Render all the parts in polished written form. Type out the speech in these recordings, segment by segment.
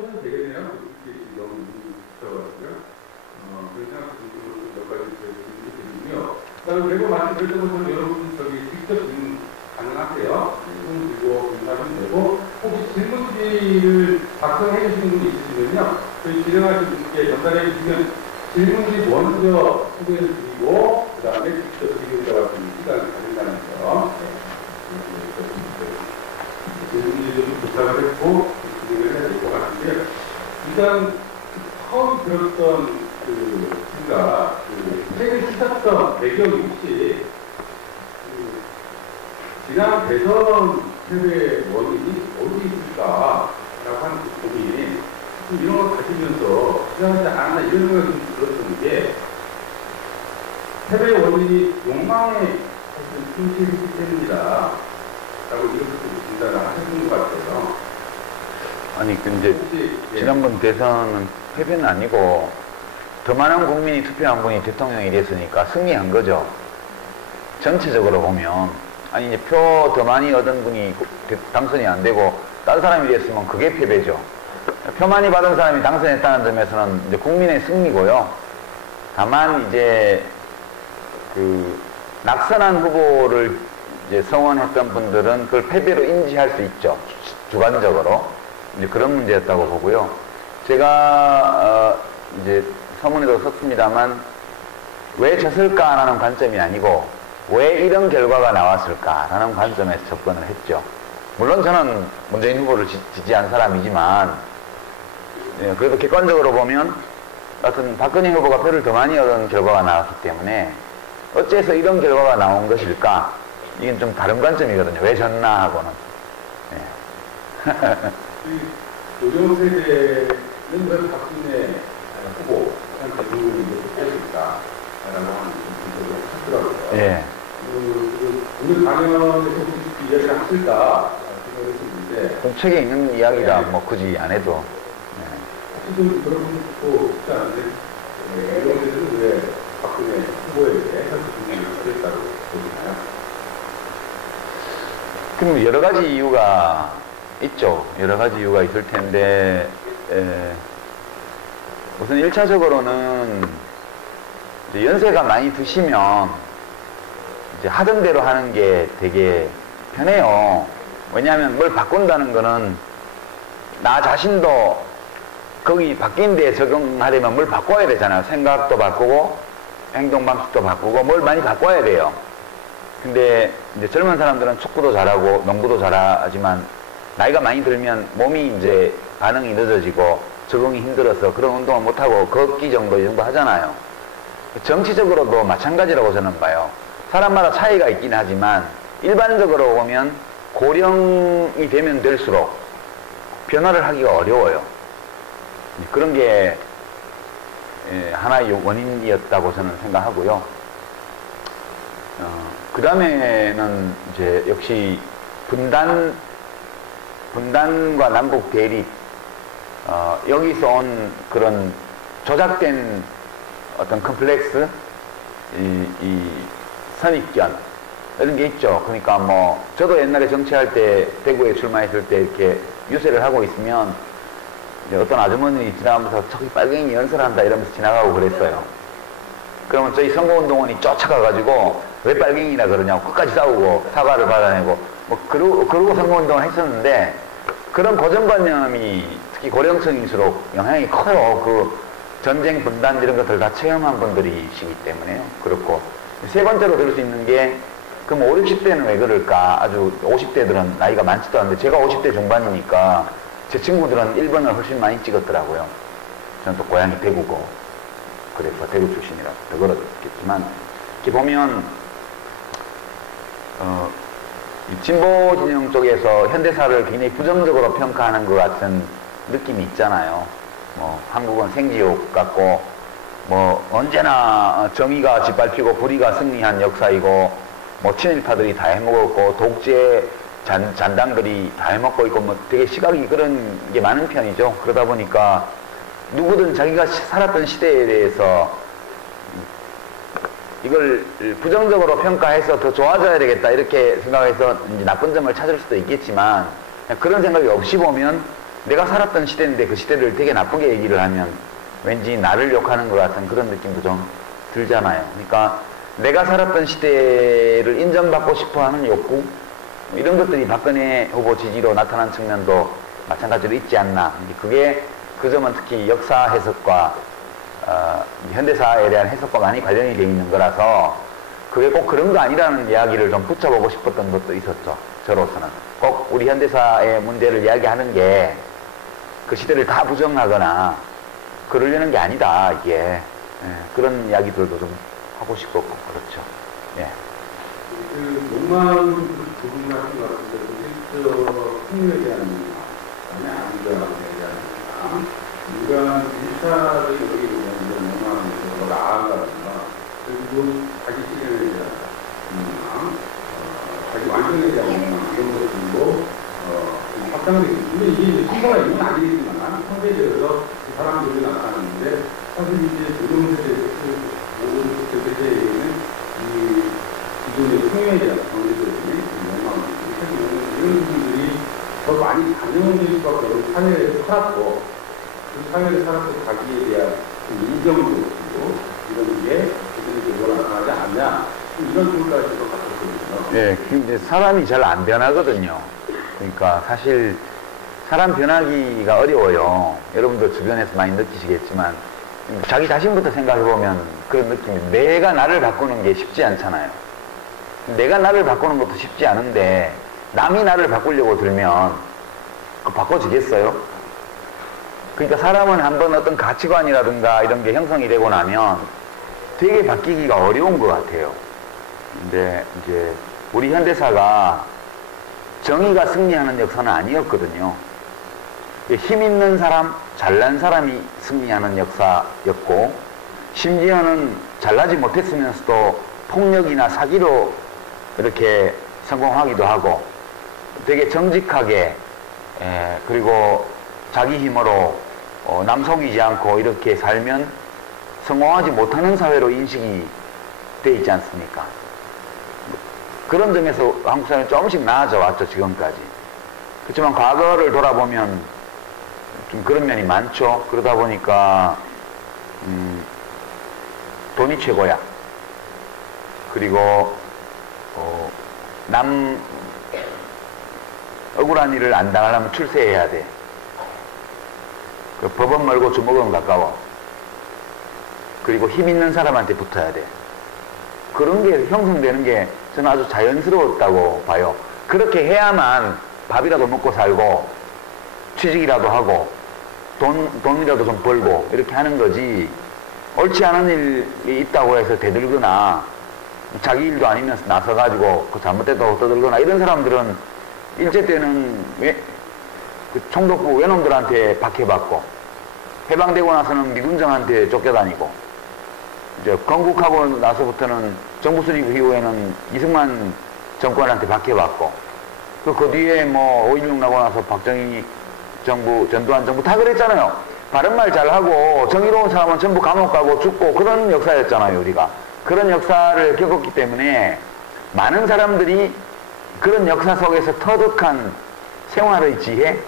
좀 되겠네요. 이렇게 너무 있어가지고요. 그래서 몇 가지 드리고요. 그리고 말씀드렸던 여러분 직접 질문 가능하세요. 질문 드리고 인사하시면 되고, 혹시 질문지를 작성해 주시는 분이 있으시면요, 저희 진행하신 분께 전달해 주시면 질문지 먼저 소개해 드리고, 그 다음에 직접 질의응답할 수 있는 시간을 가진다는 점. 질문지 좀 부탁을 했고, 진행을 해야 될 것 같은데요. 일단, 처음 들었던 책을 쓰셨던 배경이 혹시 지난 대선 패배 원인이 어디 있을까라고 하는 고민이 이런 걸 가지면서 지나지 않았나 이런 생각이 좀 들었던 게 패배 원인이 욕망의 충실이기 때문이다 라고 이렇게 진단을 하셨던 것 같아요. 아니 근데 지난번 대선은 패배는 아니고 더 많은 국민이 투표한 분이 대통령이 됐으니까 승리한 거죠. 전체적으로 보면. 아니 이제 표 더 많이 얻은 분이 당선이 안 되고 다른 사람이 됐으면 그게 패배죠. 표 많이 받은 사람이 당선했다는 점에서는 이제 국민의 승리고요. 다만 이제 낙선한 후보를 이제 성원했던 분들은 그걸 패배로 인지할 수 있죠. 주관적으로. 이제 그런 문제였다고 보고요. 제가 이제 서문에도 썼습니다만 왜 졌을까라는 관점이 아니고 왜 이런 결과가 나왔을까라는 관점에서 접근을 했죠. 물론 저는 문재인 후보를 지지한 사람이지만 그래도 객관적으로 보면 같은 박근혜 후보가 표를 더 많이 얻은 결과가 나왔기 때문에 어째서 이런 결과가 나온 것일까? 이건 좀 다른 관점이거든요. 왜 졌나 하고는. 요즘 세대는 왜 박근혜 후보 한 대부분이 뽑혔을까라고 하는 분들이 하더라고요. 예. 오늘 강연에서 이야기를 하실까 생각을 했었는데 좀 책에 있는 이야기라 뭐 굳이 안 해도. 혹시 좀 그런 분도 있지 않은데 이런 데는 왜 박근혜 후보에게 현실적인 하겠다고 보시나요? 그럼 여러 가지 이유가 있죠. 여러 가지 이유가 있을 텐데 우선 1차적으로는 이제 연세가 많이 드시면 이제 하던 대로 하는 게 되게 편해요. 왜냐하면 뭘 바꾼다는 거는 나 자신도 거기 바뀐 데에 적용하려면 뭘 바꿔야 되잖아요. 생각도 바꾸고 행동 방식도 바꾸고 뭘 많이 바꿔야 돼요. 근데 이제 젊은 사람들은 축구도 잘하고 농구도 잘하지만 나이가 많이 들면 몸이 이제 반응이 늦어지고 적응이 힘들어서 그런 운동을 못하고 걷기 정도 이 정도 하잖아요. 정치적으로도 마찬가지라고 저는 봐요. 사람마다 차이가 있긴 하지만 일반적으로 보면 고령이 되면 될수록 변화를 하기가 어려워요. 그런 게 하나의 원인이었다고 저는 생각하고요. 그 다음에는 이제 역시 분단과 남북 대립, 여기서 온 그런 조작된 어떤 컴플렉스, 이 선입견, 이런 게 있죠. 그러니까 뭐, 저도 옛날에 정치할 때, 대구에 출마했을 때 이렇게 유세를 하고 있으면, 이제 어떤 아주머니 지나가면서 저기 빨갱이 연설한다 이러면서 지나가고 그랬어요. 그러면 저희 선거운동원이 쫓아가가지고, 왜 빨갱이라 그러냐고 끝까지 싸우고, 사과를 받아내고, 뭐, 그러고 선거운동을 했었는데, 그런 고정관념이 특히 고령층일수록 영향이 커요. 그 전쟁 분단 이런 것들 다 체험한 분들이시기 때문에요. 그렇고. 세 번째로 들 수 있는 게, 그럼 5, 60대는 왜 그럴까? 아주 50대들은 나이가 많지도 않은데, 제가 50대 중반이니까, 제 친구들은 1번을 훨씬 많이 찍었더라고요. 저는 또 고향이 대구고, 그래서 대구 출신이라 더 그렇겠지만, 이렇게 보면, 진보 진영 쪽에서 현대사를 굉장히 부정적으로 평가하는 것 같은 느낌이 있잖아요. 뭐, 한국은 생지옥 같고, 뭐, 언제나 정의가 짓밟히고 불의가 승리한 역사이고, 뭐, 친일파들이 다 해먹었고, 독재 잔당들이 다 해먹고 있고, 뭐, 되게 시각이 그런 게 많은 편이죠. 그러다 보니까, 누구든 자기가 살았던 시대에 대해서 이걸 부정적으로 평가해서 더 좋아져야 되겠다 이렇게 생각해서 이제 나쁜 점을 찾을 수도 있겠지만 그런 생각이 없이 보면 내가 살았던 시대인데 그 시대를 되게 나쁘게 얘기를 하면 왠지 나를 욕하는 것 같은 그런 느낌도 좀 들잖아요. 그러니까 내가 살았던 시대를 인정받고 싶어하는 욕구, 이런 것들이 박근혜 후보 지지로 나타난 측면도 마찬가지로 있지 않나. 그게 그 점은 특히 역사 해석과 현대사에 대한 해석과 많이 관련이 되어 있는 거라서 그게 꼭 그런 거 아니라는 이야기를 좀 붙여보고 싶었던 것도 있었죠. 저로서는. 꼭 우리 현대사의 문제를 이야기하는 게 그 시대를 다 부정하거나 그러려는 게 아니다, 이게. 예, 그런 이야기들도 좀 하고 싶었고, 그렇죠. 예. 그 욕망 부분 같은 것 같은데, 흥미에 대한 안전에 대한 인간 일사를 여기 보면 욕망에서 나아가거나, 그리고 자기 실현에 대한 욕망, 자기 완성에 대한 욕망, 이런 것들도 확장되고 있는데, 이게 이제 순서가 있는 아니겠지만, 현대적으로 사람들이 나타나는데, 사실 이제 조정 세대에는 이 기존의 평형에 대한 경제적인 욕망, 이런 부분들이 더 많이 반영될 수밖에 없는 사회에서 살았고, 그 사회를 살았고 자기에 대한 인정도 있고, 이런 게 기존적으로 나타나지 않냐, 이런 부분까지도 갖췄거든요. 예, 이제 사람이 잘 안 변하거든요. 그러니까 사실 사람 변하기가 어려워요. 여러분들 주변에서 많이 느끼시겠지만 자기 자신부터 생각해보면 그런 느낌이, 내가 나를 바꾸는 게 쉽지 않잖아요. 내가 나를 바꾸는 것도 쉽지 않은데 남이 나를 바꾸려고 들면 그 바꿔지겠어요? 그러니까 사람은 한번 어떤 가치관이라든가 이런 게 형성이 되고 나면 되게 바뀌기가 어려운 것 같아요. 근데 이제 우리 현대사가 정의가 승리하는 역사는 아니었거든요. 힘 있는 사람, 잘난 사람이 승리하는 역사였고, 심지어는 잘나지 못했으면서도 폭력이나 사기로 이렇게 성공하기도 하고, 되게 정직하게, 그리고 자기 힘으로 남 속이지 않고 이렇게 살면 성공하지 못하는 사회로 인식이 돼 있지 않습니까? 그런 점에서 한국 사회는 조금씩 나아져 왔죠, 지금까지. 그렇지만 과거를 돌아보면 좀 그런 면이 많죠. 그러다 보니까 돈이 최고야. 그리고 남 억울한 일을 안 당하려면 출세해야 돼. 그 법은 멀고 주먹은 가까워. 그리고 힘 있는 사람한테 붙어야 돼. 그런 게 형성되는 게 저는 아주 자연스러웠다고 봐요. 그렇게 해야만 밥이라도 먹고 살고 취직이라도 하고 돈이라도 좀 벌고 이렇게 하는 거지, 옳지 않은 일이 있다고 해서 대들거나 자기 일도 아니면서 나서가지고 그 잘못됐다고 떠들거나 이런 사람들은 일제 때는 그 총독부 외놈들한테 박해받고, 해방되고 나서는 미군정한테 쫓겨다니고, 이제 건국하고 나서부터는 정부 수립 이후에는 이승만 정권한테 박해받고, 그 뒤에 뭐 5.16 나고 나서 박정희 정부, 전두환 정부 다 그랬잖아요. 바른말 잘하고 정의로운 사람은 전부 감옥 가고 죽고 그런 역사였잖아요, 우리가. 그런 역사를 겪었기 때문에 많은 사람들이 그런 역사 속에서 터득한 생활의 지혜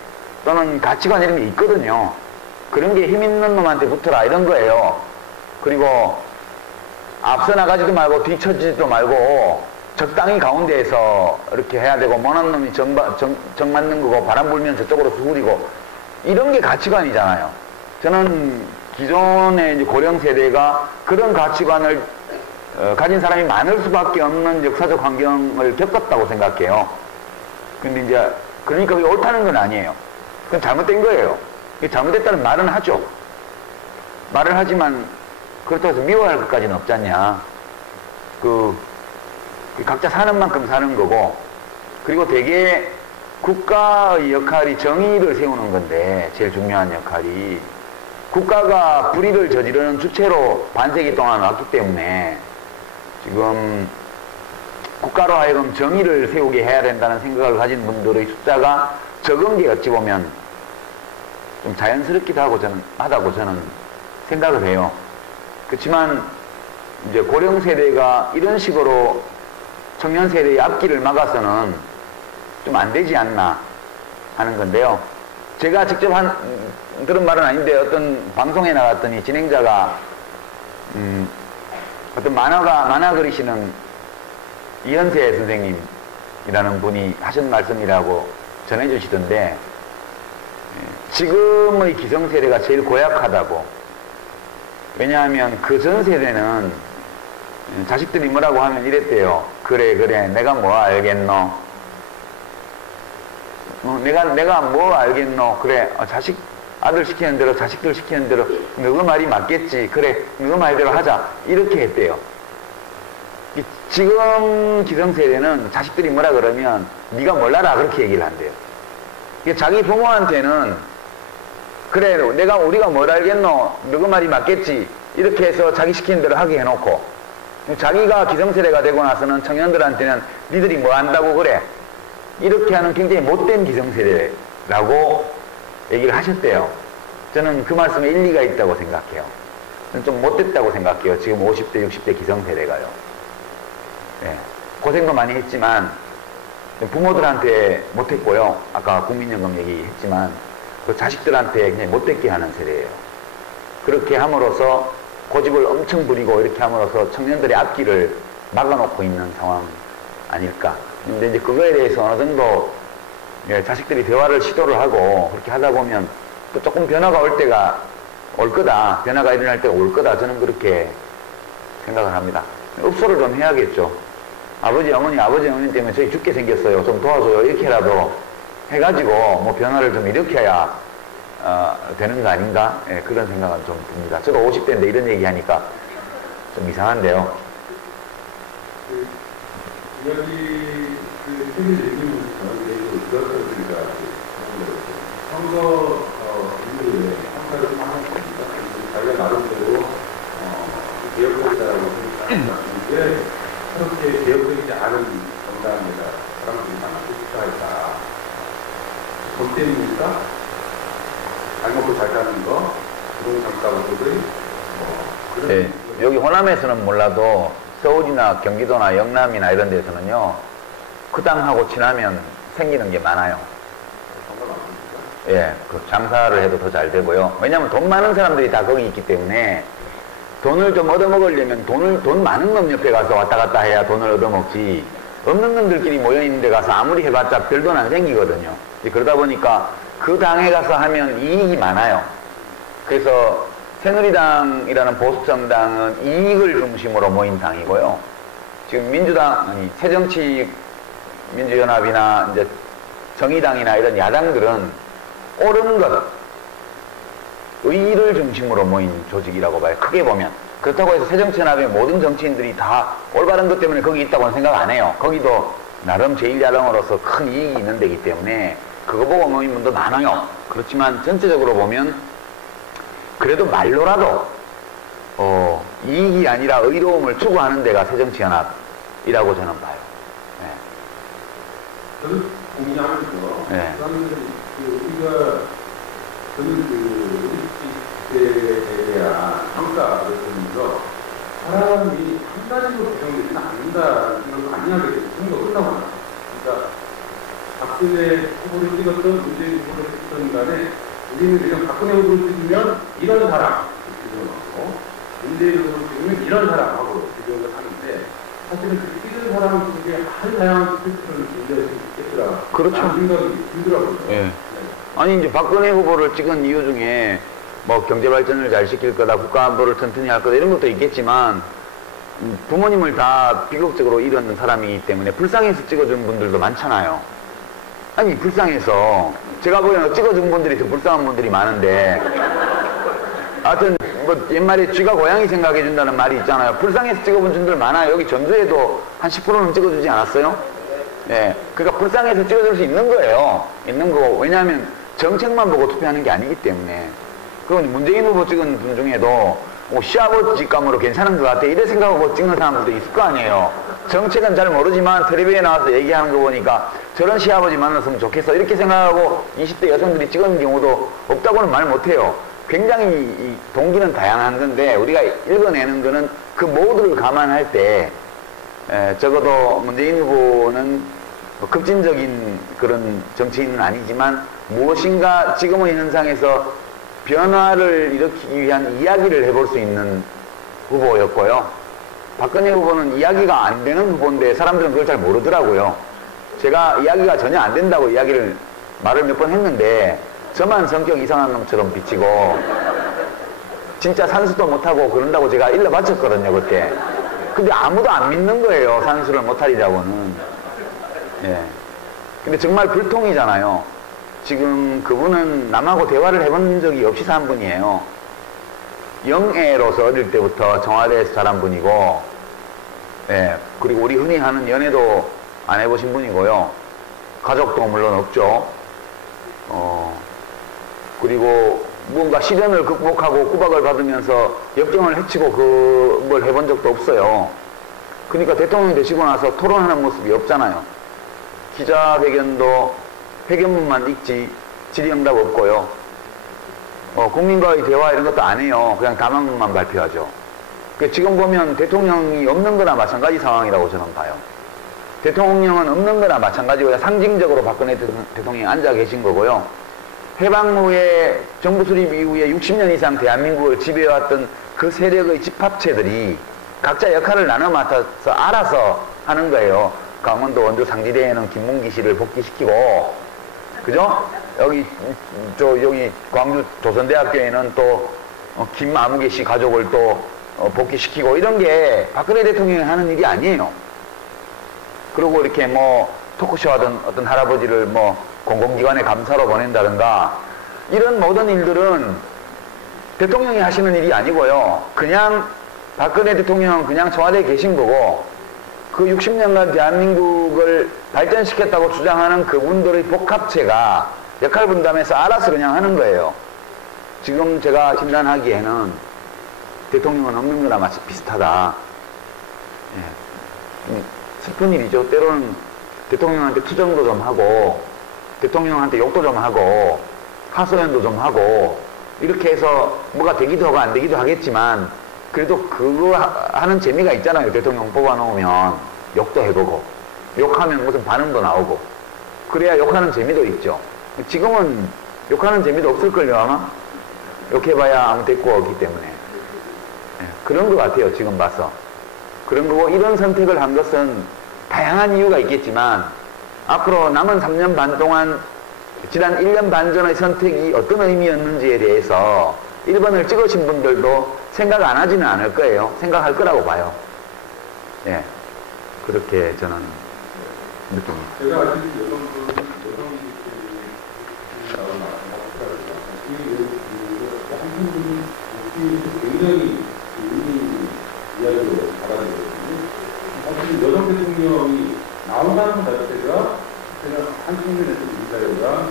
또는 가치관 이런 게 있거든요. 그런 게 힘 있는 놈한테 붙어라 이런 거예요. 그리고 앞서 나가지도 말고 뒤처지지도 말고 적당히 가운데에서 이렇게 해야 되고, 못한 놈이 정 맞는 거고 바람 불면 저쪽으로 수그리고, 이런 게 가치관이잖아요. 저는 기존의 이제 고령 세대가 그런 가치관을 가진 사람이 많을 수밖에 없는 역사적 환경을 겪었다고 생각해요. 근데 이제 그러니까 그게 옳다는 건 아니에요. 그건 잘못된 거예요. 잘못됐다는 말은 하죠. 말을 하지만 그렇다고 해서 미워할 것까지는 없지 않냐. 각자 사는 만큼 사는 거고, 그리고 되게 국가의 역할이 정의를 세우는 건데, 제일 중요한 역할이 국가가 불의를 저지르는 주체로 반세기 동안 왔기 때문에 지금 국가로 하여금 정의를 세우게 해야 된다는 생각을 가진 분들의 숫자가 적은 게 어찌 보면 좀 자연스럽기도 하다고 저는 생각을 해요. 그렇지만 이제 고령 세대가 이런 식으로 청년 세대의 앞길을 막아서는 좀 안 되지 않나 하는 건데요. 제가 직접 한 그런 말은 아닌데 어떤 방송에 나갔더니 진행자가 어떤 만화 그리시는 이현세 선생님이라는 분이 하신 말씀이라고 전해주시던데, 지금의 기성세대가 제일 고약하다고. 왜냐하면 그 전 세대는 자식들이 뭐라고 하면 이랬대요. 그래 내가 뭐 알겠노. 내가 뭐 알겠노. 그래 자식 아들 시키는 대로 자식들 시키는 대로 너그 말이 맞겠지. 그래 너그 말대로 하자. 이렇게 했대요. 지금 기성세대는 자식들이 뭐라 그러면 네가 몰라라 그렇게 얘기를 한대요. 자기 부모한테는 그래 우리가 뭘 알겠노. 너그 말이 맞겠지. 이렇게 해서 자기 시키는 대로 하게 해놓고, 자기가 기성세대가 되고 나서는 청년들한테는 니들이 뭐 안다고 그래. 이렇게 하는 굉장히 못된 기성세대라고 얘기를 하셨대요. 저는 그 말씀에 일리가 있다고 생각해요. 저는 좀 못됐다고 생각해요. 지금 50대, 60대 기성세대가요. 네. 고생도 많이 했지만 부모들한테 못했고요. 아까 국민연금 얘기했지만 그 자식들한테 그냥 못됐게 하는 세대예요. 그렇게 함으로써 고집을 엄청 부리고 이렇게 함으로써 청년들의 앞길을 막아놓고 있는 상황 아닐까. 근데 이제 그거에 대해서 어느 정도 자식들이 대화를 시도를 하고 그렇게 하다 보면 또 조금 변화가 올 때가 올 거다. 변화가 일어날 때가 올 거다. 저는 그렇게 생각을 합니다. 읍소를 좀 해야겠죠. 아버지 어머니 때문에 저희 죽게 생겼어요. 좀 도와줘요. 이렇게라도 해가지고 뭐 변화를 좀 일으켜야 되는 거 아닌가? 예, 그런 생각은 좀 듭니다. 저도 50대인데 이런 얘기 하니까 좀 이상한데요. 여기 세계 얘기는 그렇습니다. 선거 이후에 선거를 하는 겁니다. 자기가 나름대로 개혁적이다라고 생각하는데 그렇게 개혁적이지 않은 정당입니다. 사람들이 많이 투표했다. 돈 때문입니까? 잘 먹고 잘 사는 거, 부동산 가구들이 네, 여기 호남에서는 몰라도 서울이나 경기도나 영남이나 이런 데서는요, 그 땅하고 지나면 생기는 게 많아요. 예, 그 장사를 해도 더 잘 되고요. 왜냐면 돈 많은 사람들이 다 거기 있기 때문에 돈을 좀 얻어먹으려면 돈 많은 놈 옆에 가서 왔다 갔다 해야 돈을 얻어먹지, 없는 놈들끼리 모여있는 데 가서 아무리 해봤자 별 돈 안 생기거든요. 그러다 보니까 그 당에 가서 하면 이익이 많아요. 그래서 새누리당이라는 보수정당은 이익을 중심으로 모인 당이고요. 지금 새정치민주연합이나 이제 정의당이나 이런 야당들은 옳은 것, 의의를 중심으로 모인 조직이라고 봐요. 크게 보면. 그렇다고 해서 새정치연합의 모든 정치인들이 다 올바른 것 때문에 거기 있다고는 생각 안 해요. 거기도 나름 제1야당으로서 큰 이익이 있는 데이기 때문에 그거 보고 모인 분도 많아요. 그렇지만 전체적으로 보면 그래도 말로라도 이익이 아니라 의로움을 추구하는 데가 새정치연합이라고 저는 봐요. 네. 저는 동의하면서 네. 저는 우리 대한 평가를 보면서 사람이 한 가지로 구성되지는 않는다는 생각을 많이 하게 돼요. 선거 끝나고 나서. 그러니까 박근혜 후보를 찍었던 문재인 후보를 찍었던 간에 우리는 지금 박근혜 후보를 찍으면 이런 사람 비교를 하고 문재인 후보를 찍으면 이런 사람하고 비교를 하는데 사실은 그 찍은 사람 중에 아주 다양한 스펙트럼을 준비할 수 있겠더라. 그렇죠. 생각이 들더라고요. 예. 아니 이제 박근혜 후보를 찍은 이유 중에 뭐 경제 발전을 잘 시킬 거다, 국가 안보를 튼튼히 할 거다 이런 것도 있겠지만 부모님을 다 비극적으로 잃은 사람이기 때문에 불쌍해서 찍어준 분들도 많잖아요. 아니 불쌍해서 제가 보기에는 찍어준 분들이 더 불쌍한 분들이 많은데, 하여튼 뭐 옛말에 쥐가 고양이 생각해 준다는 말이 있잖아요. 불쌍해서 찍어본 분들 많아요. 여기 전주에도 한 10%는 찍어주지 않았어요? 네, 그러니까 불쌍해서 찍어줄 수 있는 거예요. 있는 거고. 왜냐하면 정책만 보고 투표하는 게 아니기 때문에. 그건 문재인 후보 찍은 분 중에도 시아버지 직감으로 괜찮은 것 같아 이래 생각하고 찍는 사람들도 있을 거 아니에요. 정책은 잘 모르지만 텔레비에 나와서 얘기하는 거 보니까 저런 시아버지 만났으면 좋겠어 이렇게 생각하고 20대 여성들이 찍은 경우도 없다고는 말 못해요. 굉장히 이 동기는 다양한 건데 우리가 읽어내는 거는 그 모두를 감안할 때 적어도 문재인 후보는 급진적인 그런 정치인은 아니지만 무엇인가 지금의 현상에서 변화를 일으키기 위한 이야기를 해볼 수 있는 후보였고요. 박근혜 후보는 이야기가 안 되는 후보인데 사람들은 그걸 잘 모르더라고요. 제가 이야기가 전혀 안 된다고 말을 몇 번 했는데 저만 성격 이상한 놈처럼 비치고 진짜 산수도 못하고 그런다고 제가 일러 바쳤거든요, 그때. 근데 아무도 안 믿는 거예요, 산수를 못하리라고는. 예. 근데 정말 불통이잖아요. 지금 그분은 남하고 대화를 해본 적이 없이 산 분이에요. 영애로서 어릴 때부터 청와대에서 자란 분이고, 예. 그리고 우리 흔히 하는 연애도 안 해보신 분이고요. 가족도 물론 없죠. 그리고 뭔가 시련을 극복하고 구박을 받으면서 역경을 헤치고 뭘 해본 적도 없어요. 그러니까 대통령 되시고 나서 토론하는 모습이 없잖아요. 기자회견도 회견문만 읽지 질의응답 없고요. 국민과의 대화 이런 것도 안 해요. 그냥 담화문만 발표하죠. 지금 보면 대통령이 없는 거나 마찬가지 상황이라고 저는 봐요. 대통령은 없는 거나 마찬가지고 상징적으로 박근혜 대통령이 앉아 계신 거고요. 해방 후에 정부 수립 이후에 60년 이상 대한민국을 지배해왔던 그 세력의 집합체들이 각자 역할을 나눠 맡아서 알아서 하는 거예요. 강원도 원주 상지대에는 김문기 씨를 복귀시키고, 그죠? 여기 광주 조선대학교에는 또 김아무개 씨 가족을 또 복귀시키고, 이런 게 박근혜 대통령이 하는 일이 아니에요. 그리고 이렇게 토크쇼 하던 어떤 할아버지를 공공기관에 감사로 보낸다든가, 이런 모든 일들은 대통령이 하시는 일이 아니고요. 그냥 박근혜 대통령은 그냥 청와대에 계신 거고, 그 60년간 대한민국을 발전시켰다고 주장하는 그분들의 복합체가 역할 분담해서 알아서 그냥 하는 거예요. 지금 제가 진단하기에는 대통령은 없는 거나 마치 비슷하다. 예. 슬픈 일이죠. 때로는 대통령한테 투정도 좀 하고, 대통령한테 욕도 좀 하고, 하소연도 좀 하고, 이렇게 해서 뭐가 되기도 하고 안 되기도 하겠지만, 그래도 그거 하는 재미가 있잖아요. 대통령 뽑아놓으면 욕도 해보고, 욕하면 무슨 반응도 나오고, 그래야 욕하는 재미도 있죠. 지금은 욕하는 재미도 없을걸요, 아마? 욕해봐야 아무 대꾸 없기 때문에. 예, 그런 것 같아요, 지금 봐서. 그런 거고, 이런 선택을 한 것은 다양한 이유가 있겠지만, 앞으로 남은 3년 반 동안 지난 1년 반 전의 선택이 어떤 의미였는지에 대해서 1번을 찍으신 분들도 생각 안 하지는 않을 거예요. 생각할 거라고 봐요. 예. 그렇게 저는 느낍니다. 제가 아직 여성들이 굉장히 이야기로 받아들였거든요. 사실 여성 대통령이 나온다는 것 자체가 제가 한국민의 인사회가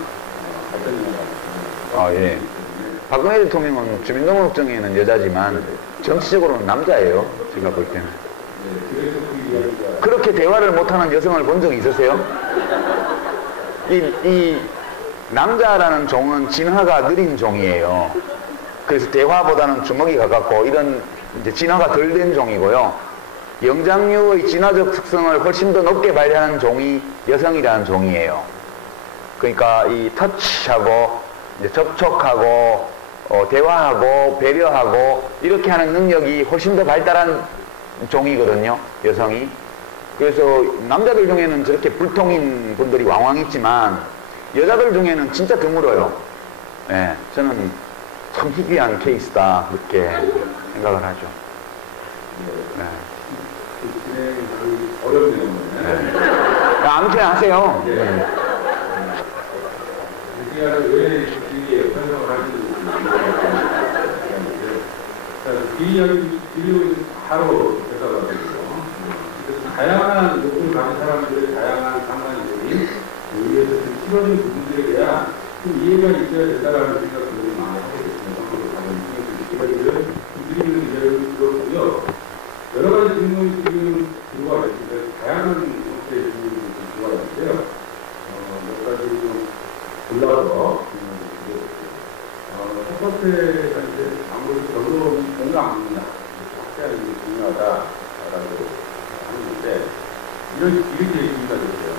발전이라고 예. 박근혜 대통령은 주민등록증에는 여자지만 정치적으로는 남자예요. 제가 볼 때는. 그렇게 대화를 못하는 여성을 본 적이 있으세요? 이 남자라는 종은 진화가 느린 종이에요. 그래서 대화보다는 주먹이 가깝고 이런 이제 진화가 덜 된 종이고요. 영장류의 진화적 특성을 훨씬 더 높게 발휘하는 종이 여성이라는 종이에요. 그러니까 이 터치하고 이제 접촉하고 대화하고 배려하고 이렇게 하는 능력이 훨씬 더 발달한 종이거든요, 여성이. 그래서 남자들 중에는 저렇게 불통인 분들이 왕왕 있지만 여자들 중에는 진짜 드물어요. 예, 저는 참 희귀한 케이스다 그렇게 생각을 하죠. 네. 어렵네요. 네. 아무튼 하세요. 네. 왜 길이에 편성을 하시는지 길이는 바로 대사가 다양한 욕구를 가진 사람들의 다양한 상관들이 여기에서 치러진 부분들에 대한 이해가 있어야 된다라는 생각들이 많이 하게 됐습니다. 드리는 이야기를 들었고요. 여러 가지 질문이 들어와 있습니다. 다양한 형태의 질문이 들어와 있는데요. 몇 가지 좀 골라서 첫 번째가 이제 아무래도 결론이 공감합니다. 확실하게 중요하다라고 하는데 이렇게 얘기가 됐어요.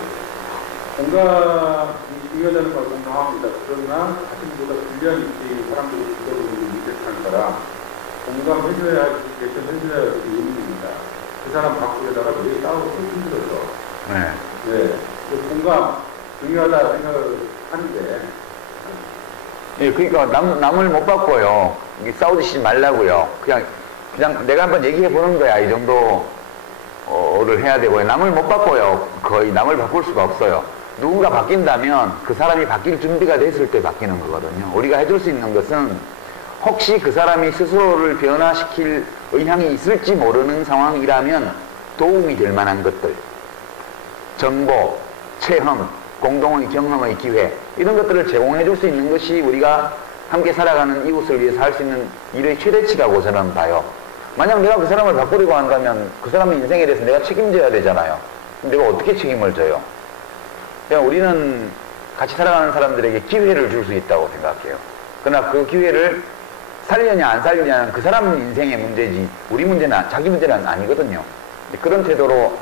공감, 중요하다는 걸 공감합니다. 그러나 자신보다 불리한 입장의 사람들을 죽어보는 미세한 사람, 공감해줘야 할, 개선해줘야 할 의미입니다. 그 사람 바꾸려다가 왜 싸우고 힘들어서. 네. 네. 그 공감, 중요하다 생각을 하는데. 예, 그러니까 남을 못 바꿔요. 싸우지 말라고요. 그냥 내가 한번 얘기해 보는 거야. 이 정도를 해야 되고요. 남을 못 바꿔요. 거의 남을 바꿀 수가 없어요. 누군가 바뀐다면 그 사람이 바뀔 준비가 됐을 때 바뀌는 거거든요. 우리가 해줄 수 있는 것은 혹시 그 사람이 스스로를 변화시킬 의향이 있을지 모르는 상황이라면 도움이 될 만한 것들, 정보, 체험, 공동의 경험의 기회, 이런 것들을 제공해 줄 수 있는 것이 우리가 함께 살아가는 이웃을 위해서 할 수 있는 일의 최대치라고 저는 봐요. 만약 내가 그 사람을 바꾸려고 한다면 그 사람의 인생에 대해서 내가 책임져야 되잖아요. 내가 어떻게 책임을 져요? 그냥 우리는 같이 살아가는 사람들에게 기회를 줄 수 있다고 생각해요. 그러나 그 기회를 살려냐 안 살려냐는 그 사람 인생의 문제지 우리 문제는 자기 문제는 아니거든요. 그런 태도로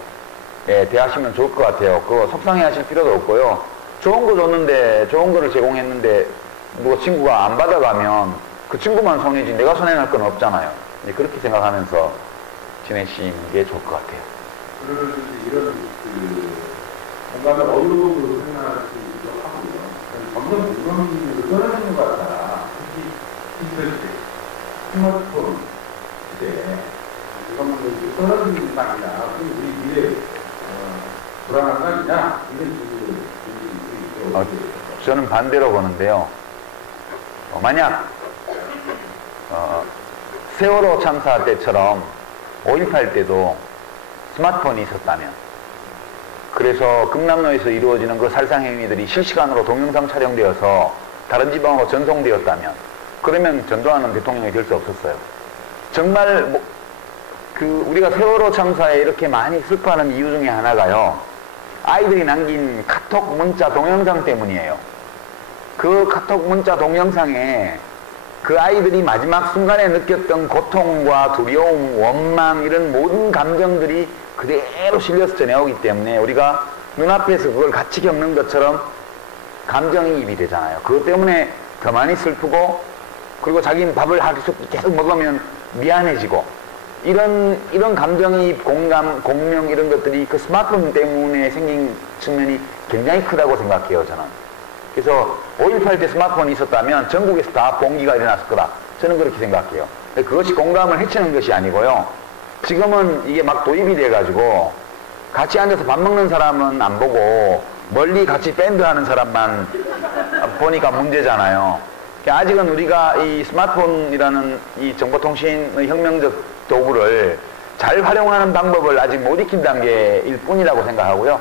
대하시면 좋을 것 같아요. 그거 속상해 하실 필요도 없고요. 좋은 거 줬는데 좋은 거를 제공했는데 누가 친구가 안 받아가면 그 친구만 손해지 내가 손해날 건 없잖아요. 그렇게 생각하면서 지내시는 게 좋을 것 같아요. 그런 이런 공감을 어려움으로 생각하시기도 하고요. 점점 공감을 떠나는 것 같다. 특히 인터넷, 스마트폰 시대에 공감을 떠나는 거 아니냐. 우리 미래 불안한 거 아니냐. 이런 식으로 저는 반대로 보는데요. 만약 세월호 참사 때처럼 5.18 때도 스마트폰이 있었다면, 그래서 금남로에서 이루어지는 그 살상행위들이 실시간으로 동영상 촬영되어서 다른 지방으로 전송되었다면, 그러면 전두환은 대통령이 될 수 없었어요. 정말 우리가 세월호 참사에 이렇게 많이 슬퍼하는 이유 중에 하나가요, 아이들이 남긴 카톡 문자 동영상 때문이에요. 그 카톡 문자 동영상에 그 아이들이 마지막 순간에 느꼈던 고통과 두려움, 원망, 이런 모든 감정들이 그대로 실려서 전해오기 때문에 우리가 눈앞에서 그걸 같이 겪는 것처럼 감정이입이 되잖아요. 그것 때문에 더 많이 슬프고, 그리고 자기는 밥을 계속 먹으면 미안해지고, 이런 감정이입, 공감, 공명, 이런 것들이 그 스마트폰 때문에 생긴 측면이 굉장히 크다고 생각해요, 저는. 그래서 5.18 때 스마트폰이 있었다면 전국에서 다 봉기가 일어났을 거다. 저는 그렇게 생각해요. 그것이 공감을 해치는 것이 아니고요. 지금은 이게 막 도입이 돼가지고 같이 앉아서 밥 먹는 사람은 안 보고 멀리 같이 밴드 하는 사람만 보니까 문제잖아요. 아직은 우리가 이 스마트폰이라는 이 정보통신의 혁명적 도구를 잘 활용하는 방법을 아직 못 익힌 단계일 뿐이라고 생각하고요.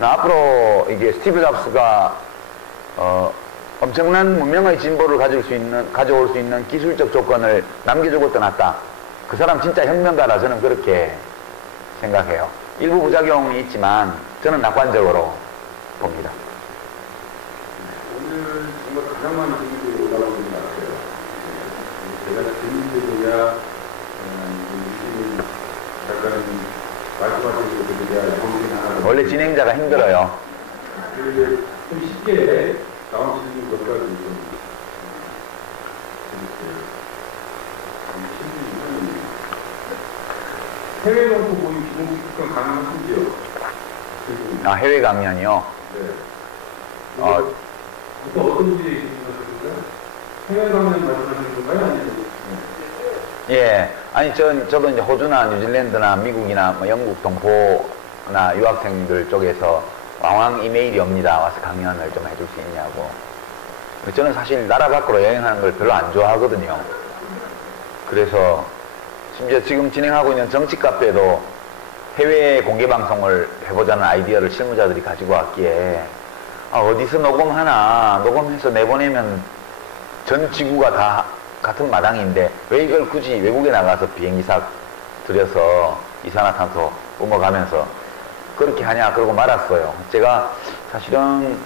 앞으로 이게 스티브 잡스가 엄청난 문명의 진보를 가져올 수 있는 기술적 조건을 남겨주고 떠났다. 그 사람 진짜 혁명가라 저는 그렇게 생각해요. 일부 부작용이 있지만 저는 낙관적으로 봅니다. 오늘 정말 가장 많은 질문들이 올라오는 것 같아요. 제가 질문드려야 유시민 작가님 말씀하신 것에 대한 정신 하나. 원래 진행자가 힘들어요. 좀 쉽게 나온 질문 몇 가지 좀 해외 농구 모임 기본 입장 가능하신지요? 해외 강연이요? 네. 어떤 일이 있으셨을까요? 해외 강연 말씀하시는 건가요? 아니면? 예. 아니, 저도 이제 호주나 뉴질랜드나 미국이나 뭐 영국 동포나 유학생들 쪽에서 왕왕 이메일이 옵니다. 와서 강연을 좀 해줄 수 있냐고. 저는 사실 나라 밖으로 여행하는 걸 별로 안 좋아하거든요. 그래서 심지어 지금 진행하고 있는 정치 카페도 해외 공개 방송을 해보자는 아이디어를 실무자들이 가지고 왔기에 어디서 녹음하나, 녹음해서 내보내면 전 지구가 다 같은 마당인데 왜 이걸 굳이 외국에 나가서 비행기사 들여서 이산화탄소 뿜어가면서 그렇게 하냐 그러고 말았어요. 제가 사실은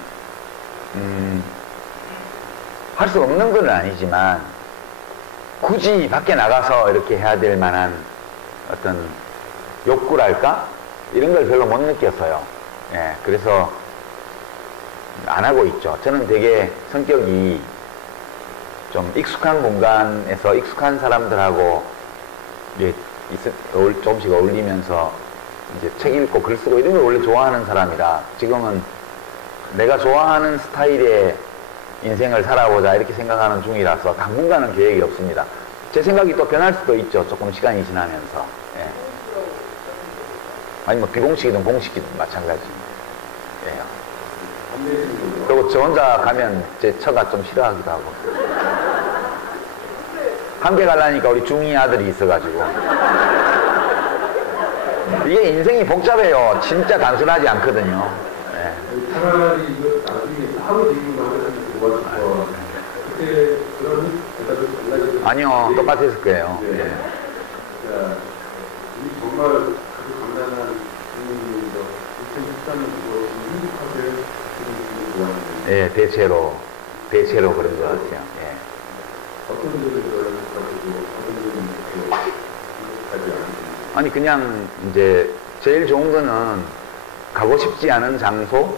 할 수 없는 건 아니지만 굳이 밖에 나가서 이렇게 해야 될 만한 어떤 욕구랄까? 이런 걸 별로 못 느꼈어요. 예, 그래서 안 하고 있죠. 저는 되게 성격이 좀 익숙한 공간에서 익숙한 사람들하고 이제 조금씩 어울리면서 이제 책 읽고 글 쓰고 이런 걸 원래 좋아하는 사람이라 지금은 내가 좋아하는 스타일의 인생을 살아보자 이렇게 생각하는 중이라서 당분간은 계획이 없습니다. 제 생각이 또 변할 수도 있죠. 조금 시간이 지나면서. 예. 아니 뭐 비공식이든 공식이든 마찬가지입니다. 예. 그리고 저 혼자 가면 제 처가 좀 싫어하기도 하고. 함께 가려니까 우리 중2 아들이 있어가지고. 이게 인생이 복잡해요. 진짜 단순하지 않거든요. 예. 차라리 이거 나중에 하루 지금 하면 좋아서 그때 그런 대답을 달라지는 아니요, 똑같았을 거예요. 네. 예. 자, 이 정말 아주 간단한 질문인데 2013년도 행복하게 지금 좋아하는 예, 대체로 그런 것 같아요. 예. 어떤 점에서 행복하고 어떤 점에서 행복하지 않으신지. 아니 그냥 이제 제일 좋은 거는 가고 싶지 않은 장소,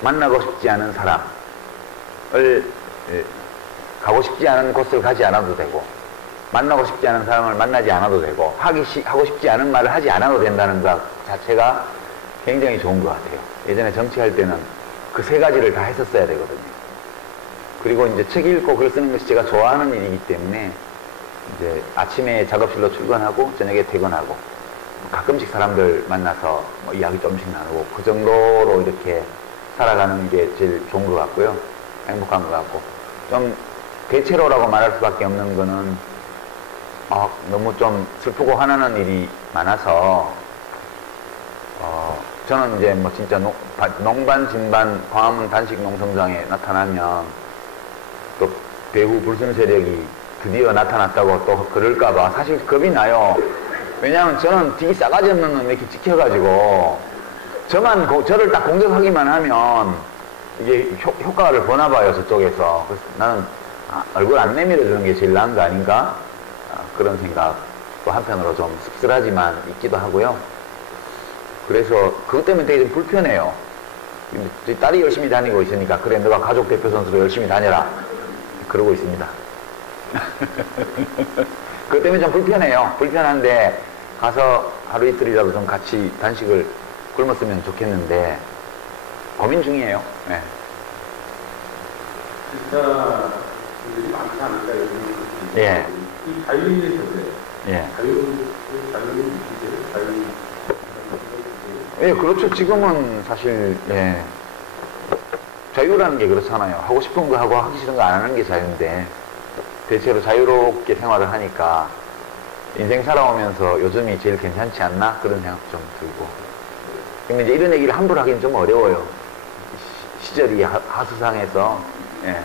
만나고 싶지 않은 사람을 가고 싶지 않은 곳을 가지 않아도 되고 만나고 싶지 않은 사람을 만나지 않아도 되고 하고 싶지 않은 말을 하지 않아도 된다는 것 자체가 굉장히 좋은 것 같아요. 예전에 정치할 때는 그 세 가지를 다 했었어야 되거든요. 그리고 이제 책 읽고 글 쓰는 것이 제가 좋아하는 일이기 때문에 이제 아침에 작업실로 출근하고 저녁에 퇴근하고 가끔씩 사람들 만나서 뭐 이야기 좀씩 나누고 그 정도로 이렇게 살아가는 게 제일 좋은 것 같고요. 행복한 것 같고 좀 대체로라고 말할 수밖에 없는 거는 너무 좀 슬프고 화나는 일이 많아서 저는 이제 뭐 진짜 농반 진반 광화문 단식 농성장에 나타나면 또 배후 불순 세력이 드디어 나타났다고 또 그럴까봐 사실 겁이 나요. 왜냐하면 저는 되게 싸가지 없는 놈 이렇게 찍혀가지고 저를 딱 공격하기만 하면 이게 효과를 보나 봐요, 저쪽에서. 그래서 나는 얼굴 안 내밀어 주는 게 제일 나은 거 아닌가? 그런 생각도 한편으로 좀 씁쓸하지만 있기도 하고요. 그래서 그것 때문에 되게 좀 불편해요. 근데 딸이 열심히 다니고 있으니까 그래 너가 가족 대표 선수로 열심히 다녀라 그러고 있습니다. 그것 때문에 좀 불편해요. 불편한데 가서 하루 이틀이라도 좀 같이 단식을 굶었으면 좋겠는데 고민 중이에요. 네. 기타들이 많지 않을까요? 예. 이 자유인의 세대. 예. 자유인의 자유. 예, 그렇죠. 지금은 사실 예. 자유라는 게 그렇잖아요. 하고 싶은 거 하고 하기 싫은 거 안 하는 게 자유인데 대체로 자유롭게 생활을 하니까 인생 살아오면서 요즘이 제일 괜찮지 않나? 그런 생각 좀 들고. 근데 이제 이런 얘기를 함부로 하기는 좀 어려워요. 시절이 하수상해서. 예.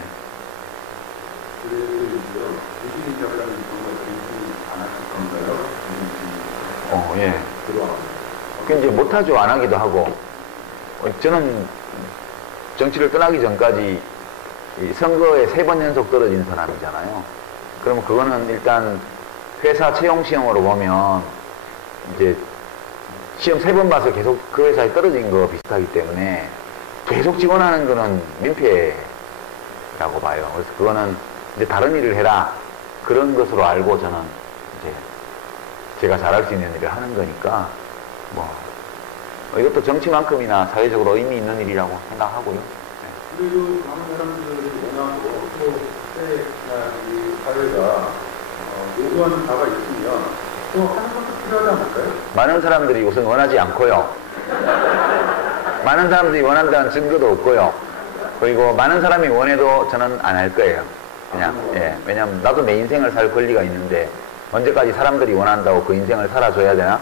그래서 유시민 작가님 정말 정신 안 하실 건가요? 예. 들어와. 그 이제 못하죠. 안 하기도 하고. 저는 정치를 떠나기 전까지 이 선거에 3번 연속 떨어진 사람이잖아요. 그러면 그거는 일단 회사 채용 시험으로 보면 이제 시험 3번 봐서 계속 그 회사에 떨어진 거 비슷하기 때문에 계속 지원하는 거는 민폐라고 봐요. 그래서 그거는 이제 다른 일을 해라 그런 것으로 알고 저는 이제 제가 잘할 수 있는 일을 하는 거니까 뭐 이것도 정치만큼이나 사회적으로 의미 있는 일이라고 생각하고요. 네. 그리고 많은 사람들이 원하고 이 사회가 요구하는 바가 있으면 또 하는 것도 필요하지 않을까요? 많은 사람들이 우선 원하지 않고요. 많은 사람들이 원한다는 증거도 없고요. 그리고 많은 사람이 원해도 저는 안 할 거예요. 그냥 예. 왜냐면 나도 내 인생을 살 권리가 있는데 언제까지 사람들이 원한다고 그 인생을 살아줘야 되나?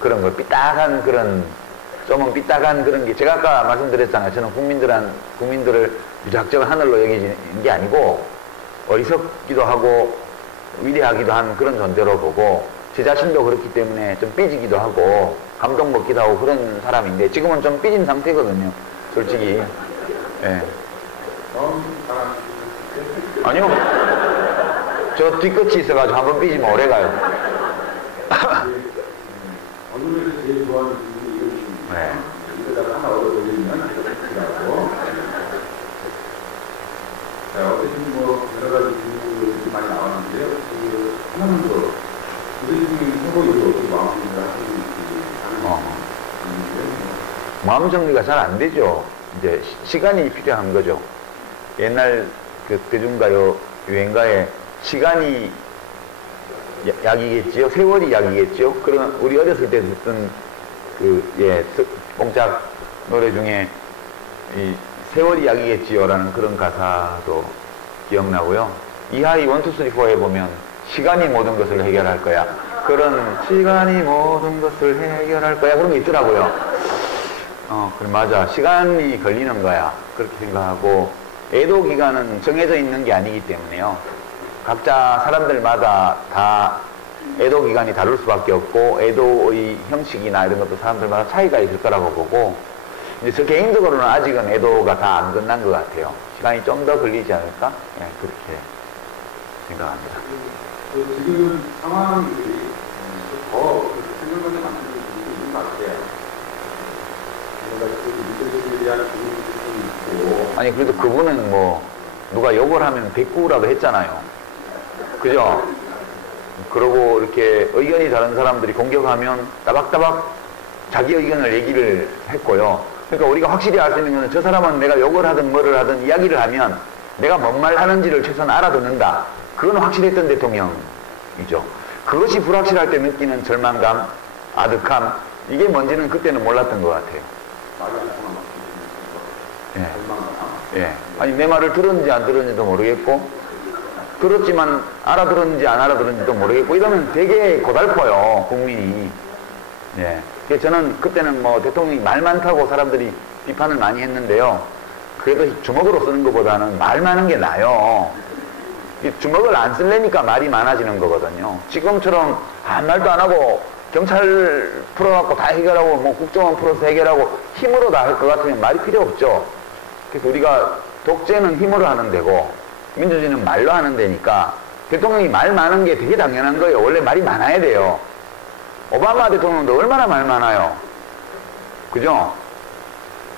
그런 걸 삐딱한 그런 좀은 삐딱한 그런 게 제가 아까 말씀드렸잖아요. 저는 국민들을 유작적 하늘로 여기는 게 아니고 어리석기도 하고 위대하기도 한 그런 존재로 보고 제 자신도 그렇기 때문에 좀 삐지기도 하고 감동 먹기도 하고 그런 사람인데 지금은 좀 삐진 상태거든요. 솔직히. 예. 아니요. 저 뒤끝이 있어가지고 한번 삐지면 오래 가요. 언론에서 제일 좋아하는 분이 이런 분입니다. 네. 이거다가 하나 얻어버리면 이렇게 하고 자, 어쨌든 뭐 여러 가지 질문들이 많이 나왔는데요. 하나는 더 우리 중에 서로 이거 어떻게 마음을 하시는지 마음 정리가 잘 안 되죠. 이제 시간이 필요한 거죠. 옛날 그 대중가요 유행가에 시간이 약이겠지요. 세월이 약이겠지요. 그런 우리 어렸을 때 듣던 뽕짝 노래 중에 이 세월이 약이겠지요라는 그런 가사도 기억나고요. 이하이 1, 2, 3, 4에 보면 시간이 모든 것을 해결할 거야. 그런 시간이 모든 것을 해결할 거야. 그런 게 있더라고요. 그래 맞아. 시간이 걸리는 거야. 그렇게 생각하고 애도 기간은 정해져 있는 게 아니기 때문에요. 각자 사람들마다 다 애도 기간이 다를 수밖에 없고 애도의 형식이나 이런 것도 사람들마다 차이가 있을 거라고 보고 이제 저 개인적으로는 아직은 애도가 다 안 끝난 것 같아요. 시간이 좀 더 걸리지 않을까? 네, 그렇게 생각합니다. 지금 상황들이 더 생각하게 만드는 부분이 있는 것 같아요. 아니 그래도 그분은 뭐 누가 욕을 하면 백구라고 했잖아요. 그죠? 그러고 이렇게 의견이 다른 사람들이 공격하면 따박따박 자기 의견을 얘기를 했고요. 그러니까 우리가 확실히 알 수 있는 것은 저 사람은 내가 욕을 하든 뭐를 하든 이야기를 하면 내가 뭔 말 하는지를 최소한 알아듣는다. 그건 확실했던 대통령이죠. 그것이 불확실할 때 느끼는 절망감, 아득함, 이게 뭔지는 그때는 몰랐던 것 같아요. 예. 아니, 내 말을 들었는지 안 들었는지도 모르겠고, 들었지만 알아들었는지 안 알아들었는지도 모르겠고, 이러면 되게 고달퍼요, 국민이. 예. 그래서 저는 그때는 뭐 대통령이 말 많다고 사람들이 비판을 많이 했는데요. 그래도 주먹으로 쓰는 것보다는 말 많은 게 나아요. 주먹을 안 쓰려니까 말이 많아지는 거거든요. 지금처럼 아무 말도 안 하고 경찰 풀어갖고 다 해결하고 뭐 국정원 풀어서 해결하고 힘으로 다 할 것 같으면 말이 필요 없죠. 그래서 우리가 독재는 힘으로 하는 데고 민주주의는 말로 하는 데니까 대통령이 말 많은 게 되게 당연한 거예요. 원래 말이 많아야 돼요. 오바마 대통령도 얼마나 말 많아요. 그죠?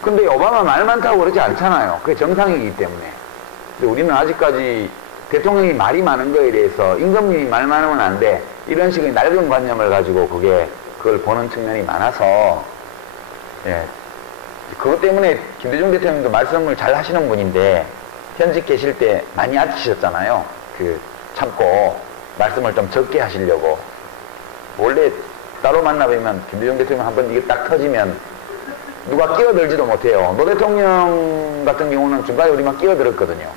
근데 오바마 말 많다고 그러지 않잖아요. 그게 정상이기 때문에. 근데 우리는 아직까지 대통령이 말이 많은 거에 대해서 임금님이 말 많으면 안 돼. 이런 식의 낡은 관념을 가지고 그걸 보는 측면이 많아서, 예. 그것 때문에 김대중 대통령도 말씀을 잘 하시는 분인데, 현직 계실 때 많이 아치셨잖아요. 참고, 말씀을 좀 적게 하시려고. 원래 따로 만나뵈면 김대중 대통령 한번 이게 딱 터지면 누가 끼어들지도 못해요. 노 대통령 같은 경우는 중간에 우리 막 끼어들었거든요.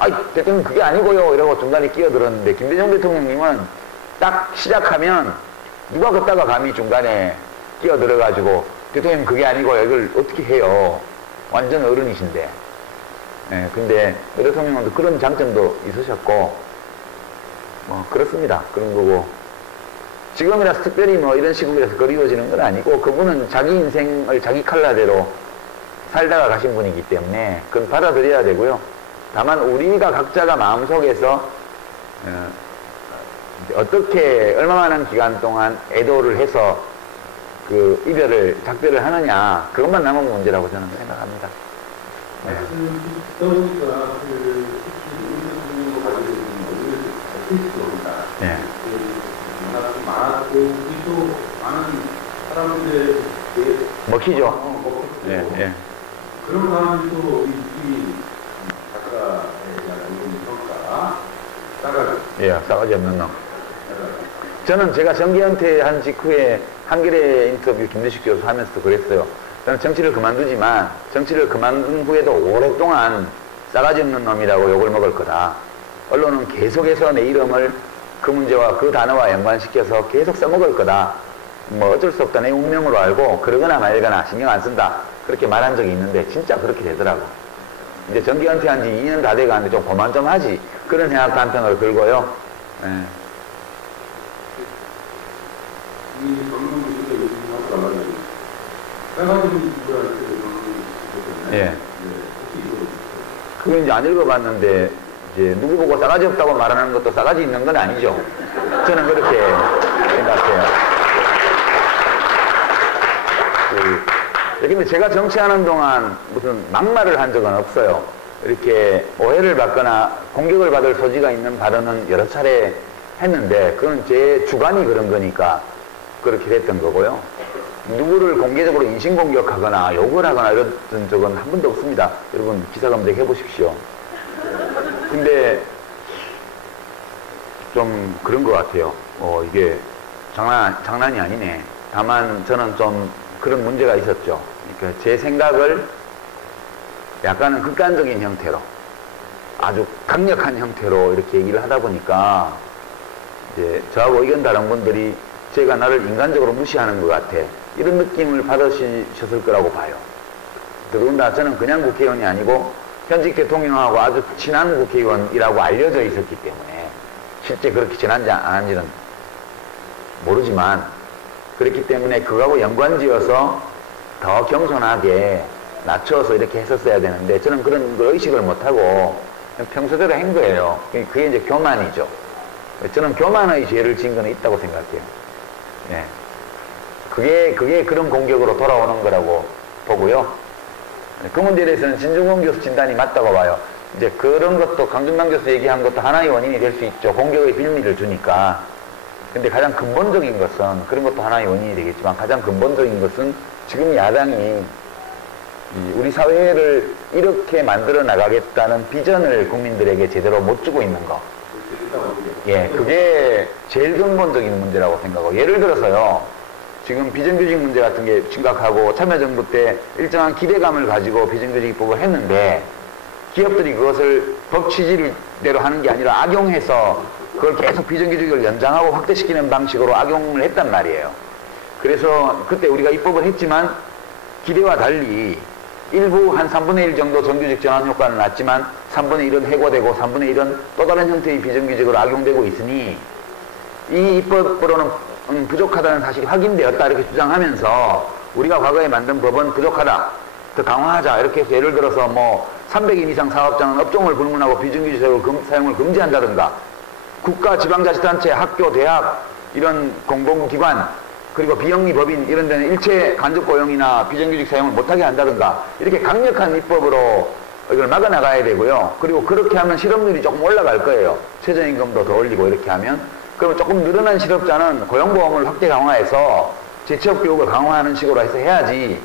아이, 대통령 그게 아니고요. 이러고 중간에 끼어들었는데, 김대중 대통령님은 딱 시작하면 누가 걷다가 감히 중간에 끼어들어가지고, 대통령 그게 아니고요. 이걸 어떻게 해요. 완전 어른이신데. 예, 근데 노 대통령도 그런 장점도 있으셨고, 뭐, 그렇습니다. 그런 거고. 지금이라서 특별히 뭐 이런 식으로 해서 그리워지는 건 아니고, 그분은 자기 인생을 자기 칼라대로 살다가 가신 분이기 때문에, 그건 받아들여야 되고요. 다만 우리가 각자가 마음속에서 어떻게 얼마만한 기간 동안 애도를 해서 작별을 하느냐, 그것만 남은 문제라고 저는 생각합니다. 네. 네. 먹히죠. 네, 네. 그런 사람이 또 이 작가에 대한 평가, 예, 싸가지 없는 놈. 저는 제가 정계 은퇴한 직후에 한겨레 인터뷰 김대식 교수 하면서도 그랬어요. 저는 정치를 그만두지만 정치를 그만둔 후에도 오랫동안 싸가지 없는 놈이라고 욕을 먹을 거다. 언론은 계속해서 내 이름을 그 문제와 그 단어와 연관시켜서 계속 써먹을 거다. 뭐 어쩔 수 없다. 내 운명으로 알고 그러거나 말거나 신경 안 쓴다. 그렇게 말한 적이 있는데 진짜 그렇게 되더라고. 이제 정계 은퇴한 지 2년 다 돼가는데 좀 그만 좀 하지. 그런 생각도 한편으로 들고요. 예. 예. 그거 이제 안 읽어봤는데, 이제 누구 보고 싸가지 없다고 말하는 것도 싸가지 있는 건 아니죠. 저는 그렇게 생각해요. 근데 제가 정치하는 동안 무슨 막말을 한 적은 없어요. 이렇게 오해를 받거나 공격을 받을 소지가 있는 발언은 여러 차례 했는데 그건 제 주관이 그런 거니까 그렇게 됐던 거고요. 누구를 공개적으로 인신공격하거나 욕을 하거나 이랬던 적은 한 번도 없습니다. 여러분 기사 검색해 보십시오. 근데 좀 그런 것 같아요. 이게 장난이 아니네. 다만 저는 좀 그런 문제가 있었죠. 그러니까 제 생각을 약간은 극단적인 형태로 아주 강력한 형태로 이렇게 얘기를 하다 보니까 이제 저하고 의견 다른 분들이 제가 나를 인간적으로 무시하는 것 같아 이런 느낌을 받으셨을 거라고 봐요. 더군다나 저는 그냥 국회의원이 아니고 현직 대통령하고 아주 친한 국회의원이라고 알려져 있었기 때문에 실제 그렇게 친한지 안 한지는 모르지만 그렇기 때문에 그거하고 연관지어서 더 겸손하게 낮춰서 이렇게 했었어야 되는데 저는 그런 걸 의식을 못하고 평소대로 한 거예요. 그게 이제 교만이죠. 저는 교만의 죄를 지은 건 있다고 생각해요. 예. 그게 그런 공격으로 돌아오는 거라고 보고요. 그 문제에 대해서는 진중권 교수 진단이 맞다고 봐요. 이제 그런 것도 강준남 교수 얘기한 것도 하나의 원인이 될 수 있죠. 공격의 빌미를 주니까. 근데 가장 근본적인 것은 그런 것도 하나의 원인이 되겠지만 가장 근본적인 것은 지금 야당이 우리 사회를 이렇게 만들어 나가겠다는 비전을 국민들에게 제대로 못 주고 있는 거. 예, 그게 제일 근본적인 문제라고 생각하고 예를 들어서요. 지금 비정규직 문제 같은 게 심각하고 참여정부 때 일정한 기대감을 가지고 비정규직법을 했는데 기업들이 그것을 법 취지대로 하는 게 아니라 악용해서 그걸 계속 비정규직을 연장하고 확대시키는 방식으로 악용을 했단 말이에요. 그래서 그때 우리가 입법을 했지만 기대와 달리 일부 한 3분의 1 정도 정규직 전환 효과는 났지만 3분의 1은 해고되고 3분의 1은 또 다른 형태의 비정규직으로 악용되고 있으니 이 입법으로는 부족하다는 사실이 확인되었다 이렇게 주장하면서 우리가 과거에 만든 법은 부족하다 더 강화하자 이렇게 해서 예를 들어서 뭐 300인 이상 사업장은 업종을 불문하고 비정규직 사용을 금지한다든가 국가 지방자치단체 학교 대학 이런 공공기관 그리고 비영리 법인 이런 데는 일체 간접 고용이나 비정규직 사용을 못하게 한다든가 이렇게 강력한 입법으로 이걸 막아나가야 되고요. 그리고 그렇게 하면 실업률이 조금 올라갈 거예요. 최저임금도 더 올리고 이렇게 하면 그러면 조금 늘어난 실업자는 고용보험을 확대 강화해서 재취업교육을 강화하는 식으로 해서 해야지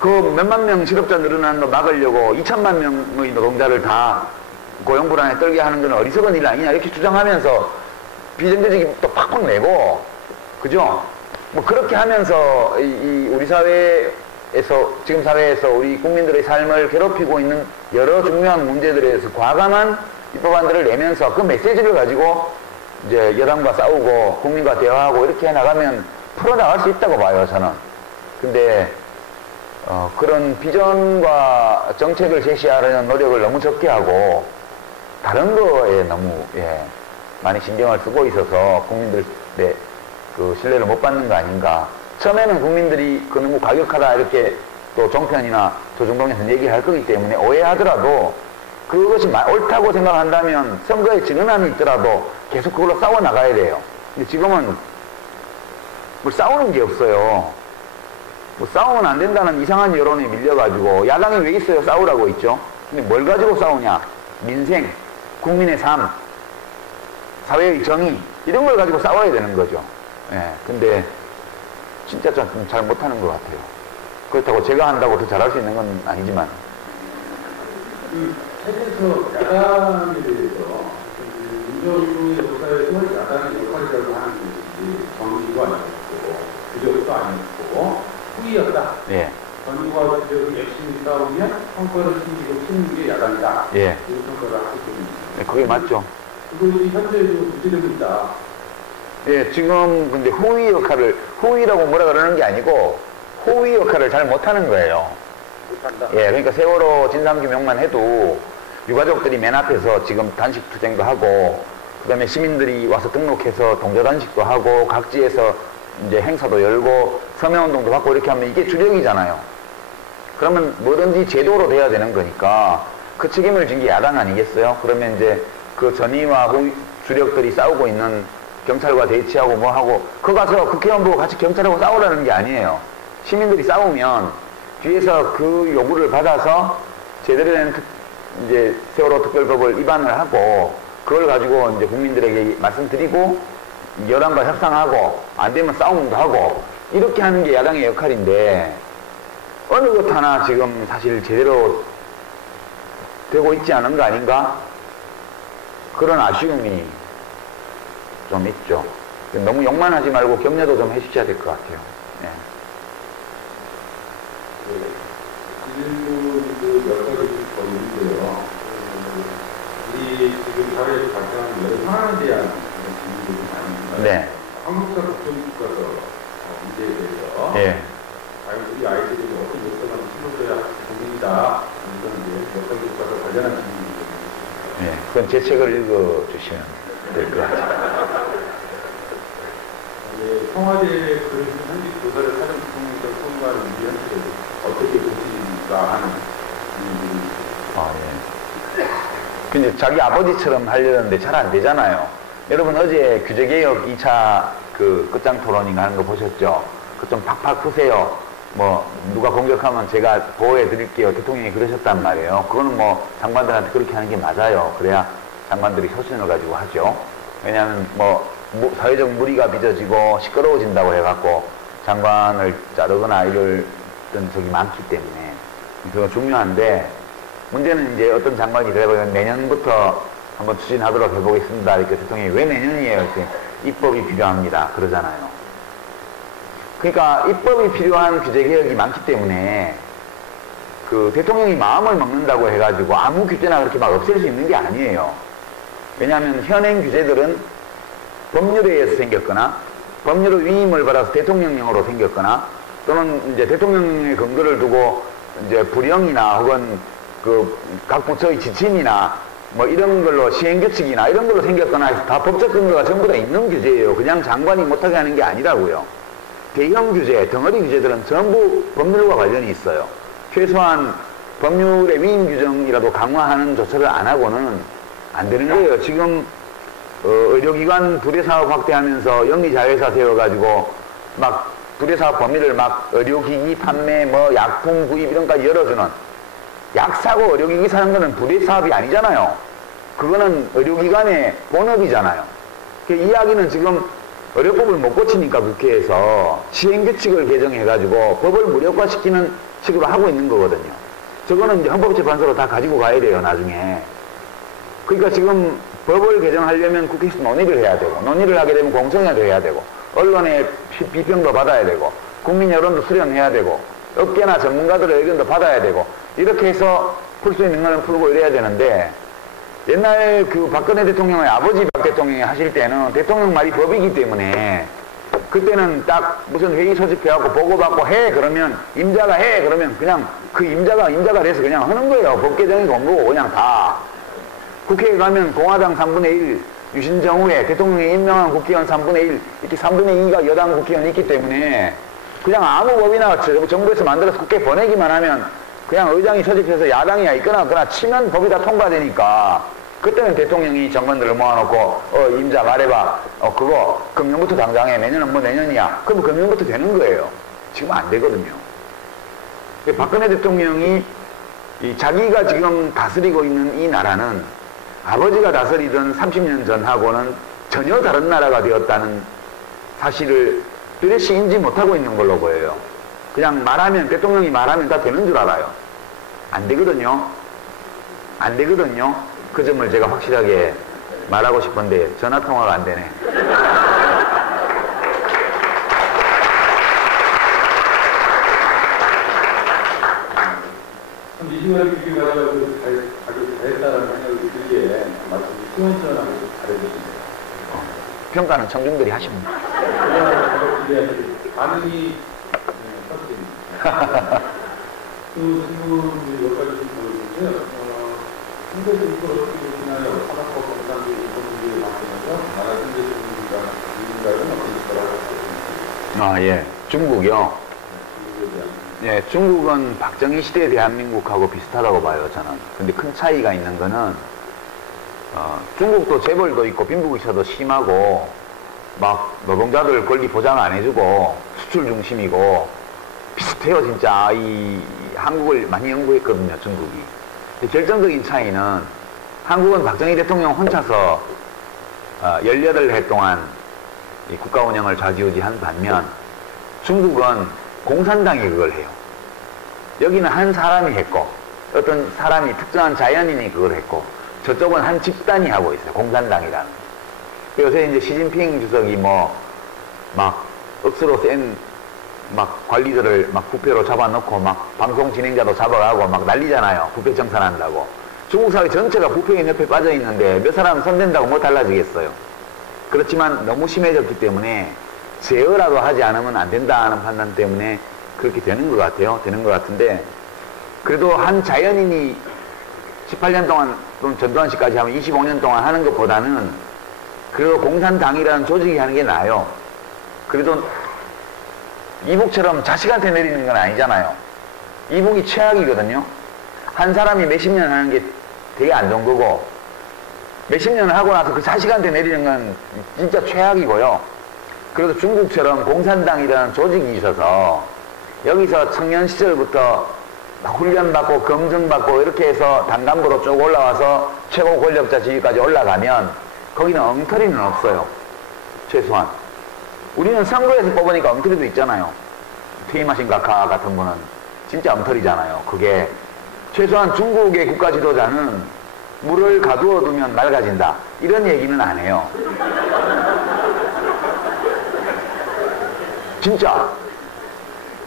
그 몇만 명 실업자 늘어나는 거 막으려고 2천만 명의 노동자를 다 고용불안에 떨게 하는 건 어리석은 일 아니냐 이렇게 주장하면서 비정규직이 또 팍팍 내고 그죠? 뭐 그렇게 하면서 우리 사회에서 지금 사회에서 우리 국민들의 삶을 괴롭히고 있는 여러 중요한 문제들에 대해서 과감한 입법안들을 내면서 그 메시지를 가지고 이제 여당과 싸우고 국민과 대화하고 이렇게 해나가면 풀어나갈 수 있다고 봐요 저는. 근데 그런 비전과 정책을 제시하려는 노력을 너무 적게 하고 다른 거에 너무 많이 신경을 쓰고 있어서 국민들의 그 신뢰를 못 받는 거 아닌가. 처음에는 국민들이 그 너무 과격하다 이렇게 또 종편이나 조중동에서 얘기할 거기 때문에 오해하더라도 그것이 옳다고 생각한다면 선거에 지는 한이 있더라도 계속 그걸로 싸워 나가야 돼요. 근데 지금은 뭐 싸우는 게 없어요. 뭐 싸우면 안 된다는 이상한 여론에 밀려가지고 야당이 왜 있어요? 싸우라고 있죠. 근데 뭘 가지고 싸우냐? 민생, 국민의 삶, 사회의 정의 이런 걸 가지고 싸워야 되는 거죠. 예, 근데 진짜 좀 잘 못하는 것 같아요. 그렇다고 제가 한다고 더 잘할 수 있는 건 아니지만. 그 책에서 야당에 대해서 민주주의 역사에서 야당의 역할이라고 하는 것이 정의도 아니었고 부족도 아니었고 후이였다. 예. 정의와 부족을 열심히 싸우면 성과를 숨기고 치는 게 야당이다. 예. 이런 평가를 하기 때문에. 네, 그게 맞죠. 그것이 현재도 문제되고 있다. 예, 지금 근데 후위라고 뭐라 그러는 게 아니고 호위 역할을 잘 못하는 거예요. 못한다. 예, 그러니까 세월호 진상규명만 해도 유가족들이 맨 앞에서 지금 단식 투쟁도 하고 그 다음에 시민들이 와서 등록해서 동조단식도 하고 각지에서 이제 행사도 열고 서명운동도 받고 이렇게 하면 이게 주력이잖아요. 그러면 뭐든지 제도로 돼야 되는 거니까 그 책임을 진 게 야당 아니겠어요? 그러면 이제 그 전위와 후위 주력들이 싸우고 있는 경찰과 대치하고 뭐 하고 그거 가서 국회의원 보고 같이 경찰하고 싸우라는 게 아니에요. 시민들이 싸우면 뒤에서 그 요구를 받아서 제대로 된 이제 세월호 특별법을 위반을 하고 그걸 가지고 이제 국민들에게 말씀드리고 여당과 협상하고 안 되면 싸움도 하고 이렇게 하는 게 야당의 역할인데 어느 것 하나 지금 사실 제대로 되고 있지 않은 거 아닌가? 그런 아쉬움이 좀 있죠. 너무 욕만 하지 말고 격려도 좀 해주셔야 될 것 같아요. 네. 질문도 몇 가지 더 있는데요. 이 지금 사회에서 발생하는 여러 현안에 대한 질문들이 많습니다. 네. 한국사 국정교과서 문제에 대해서 예. 과연 우리 아이들이 어떤 역사관을 심어줘야 국민이다 이런 게 역사교과서 관련한 질문입니다. 예. 그건 제 책을 읽어주시면 될 것 같아요. 청와대의 그런 현직 교사를 사전 대통령에서 선거하는 위원회를 어떻게 보십니까 하는 질문이. 아, 예. 근데 자기 아버지처럼 하려는데 잘 안 되잖아요. 여러분 어제 규제개혁 2차 그 끝장 토론인가 하는 거 보셨죠? 그 좀 팍팍 푸세요. 뭐 누가 공격하면 제가 보호해 드릴게요. 대통령이 그러셨단 말이에요. 그거는 뭐 장관들한테 그렇게 하는 게 맞아요. 그래야 장관들이 소신을 가지고 하죠. 왜냐하면 뭐 사회적 무리가 빚어지고 시끄러워진다고 해갖고 장관을 자르거나 이럴 적이 많기 때문에 그거 중요한데 문제는 이제 어떤 장관이 그래보면 내년부터 한번 추진하도록 해보겠습니다. 이렇게 대통령이 왜 내년이에요? 이렇게 입법이 필요합니다. 그러잖아요. 그러니까 입법이 필요한 규제개혁이 많기 때문에 그 대통령이 마음을 먹는다고 해가지고 아무 규제나 그렇게 막 없앨 수 있는 게 아니에요. 왜냐하면 현행 규제들은 법률에 의해서 생겼거나 법률의 위임을 받아서 대통령령으로 생겼거나 또는 이제 대통령의 근거를 두고 이제 불령이나 혹은 그 각 부처의 지침이나 뭐 이런 걸로 시행규칙이나 이런 걸로 생겼거나 해서 다 법적 근거가 전부 다 있는 규제예요. 그냥 장관이 못하게 하는 게 아니라고요. 대형 규제, 덩어리 규제들은 전부 법률과 관련이 있어요. 최소한 법률의 위임 규정이라도 강화하는 조처를 안 하고는 안 되는 거예요. 지금 의료기관 부대사업 확대하면서 영리자회사 세워가지고 막 부대사업 범위를 막 의료기기 판매, 뭐 약품 구입 이런 까지 열어주는 약 사고 의료기기 사는 거는 부대사업이 아니잖아요. 그거는 의료기관의 본업이잖아요. 이 이야기는 지금 의료법을 못 고치니까 국회에서 시행규칙을 개정해가지고 법을 무력화시키는 식으로 하고 있는 거거든요. 저거는 이제 헌법재판소로 다 가지고 가야 돼요, 나중에. 그러니까 지금 법을 개정하려면 국회에서 논의를 해야 되고, 논의를 하게 되면 공청회도 해야 되고, 언론의 비평도 받아야 되고, 국민 여론도 수렴해야 되고, 업계나 전문가들의 의견도 받아야 되고, 이렇게 해서 풀 수 있는 거는 풀고 이래야 되는데, 옛날 그 박근혜 대통령의 아버지 박 대통령이 하실 때는 대통령 말이 법이기 때문에 그때는 딱 무슨 회의 소집해갖고 보고받고 해 그러면 임자가 해 그러면 그냥 그 임자가 돼서 그냥 하는 거예요. 법 개정이고 뭐고 그냥 다. 국회에 가면 공화당 3분의 1 유신정후에 대통령이 임명한 국회의원 3분의 1 이렇게 3분의 2가 여당 국회의원이 있기 때문에 그냥 아무 법이나 정부에서 만들어서 국회에 보내기만 하면 그냥 의장이 소집해서 야당이야 있거나 치면 법이 다 통과되니까 그때는 대통령이 정권들을 모아놓고 임자 말해봐 그거 금년부터 당장해 내년은 뭐 내년이야 그럼 금년부터 되는 거예요. 지금 안 되거든요. 박근혜 대통령이 자기가 지금 다스리고 있는 이 나라는 아버지가 다스리던 30년 전하고는 전혀 다른 나라가 되었다는 사실을 뚜렷이 인지 못하고 있는 걸로 보여요. 그냥 말하면 대통령이 말하면 다 되는 줄 알아요. 안 되거든요. 안 되거든요. 그 점을 제가 확실하게 말하고 싶은데 전화통화가 안 되네. 참 이승환 교수가 아주 잘했다는 생각이 들기에 마치 시원시원하게 잘해주시네요. 평가는 청중들이 하시면 반응이 컸습니다. 그 질문이 몇 가지 보여주는데요. 현대 정부가 어떻게 되시나요? 산업법 공산주의 인권주의에 바뀌면서 나라 현대 정부가 어떤 거라고 예. 중국이요. 예, 중국은 박정희 시대 대한민국하고 비슷하다고 봐요, 저는. 근데 큰 차이가 있는 거는, 중국도 재벌도 있고 빈부격차도 심하고, 막 노동자들 권리 보장 안 해주고, 수출 중심이고, 비슷해요, 진짜. 이 한국을 많이 연구했거든요, 중국이. 결정적인 차이는 한국은 박정희 대통령 혼자서 18해 동안 이 국가 운영을 좌지우지한 반면 중국은 공산당이 그걸 해요. 여기는 한 사람이 했고 어떤 사람이 특정한 자연인이 그걸 했고 저쪽은 한 집단이 하고 있어요. 공산당이라는. 요새 이제 시진핑 주석이 막 억수로 센 관리들을 부패로 잡아놓고 방송 진행자도 잡아가고 난리잖아요. 부패 청산한다고. 중국 사회 전체가 부패인 옆에 빠져 있는데 몇 사람 손댄다고 뭐 달라지겠어요. 그렇지만 너무 심해졌기 때문에 제어라도 하지 않으면 안 된다는 판단 때문에 그렇게 되는 것 같아요. 되는 것 같은데 그래도 한 자연인이 18년 동안 또는 전두환 씨까지 하면 25년 동안 하는 것보다는 그래도 공산당이라는 조직이 하는 게 나아요. 그래도 이북처럼 자식한테 내리는 건 아니잖아요. 이북이 최악이거든요. 한 사람이 몇십 년 하는 게 되게 안 좋은 거고 몇십 년을 하고 나서 그 자식한테 내리는 건 진짜 최악이고요. 그래도 중국처럼 공산당이라는 조직이 있어서 여기서 청년 시절부터 훈련받고 검증받고 이렇게 해서 당간부로 쭉 올라와서 최고 권력자 지위까지 올라가면 거기는 엉터리는 없어요. 최소한. 우리는 선거에서 뽑으니까 엉터리도 있잖아요. 퇴임하신 각하 같은 분은 진짜 엉터리잖아요. 그게 최소한 중국의 국가 지도자는 물을 가두어 두면 맑아진다. 이런 얘기는 안 해요. 진짜.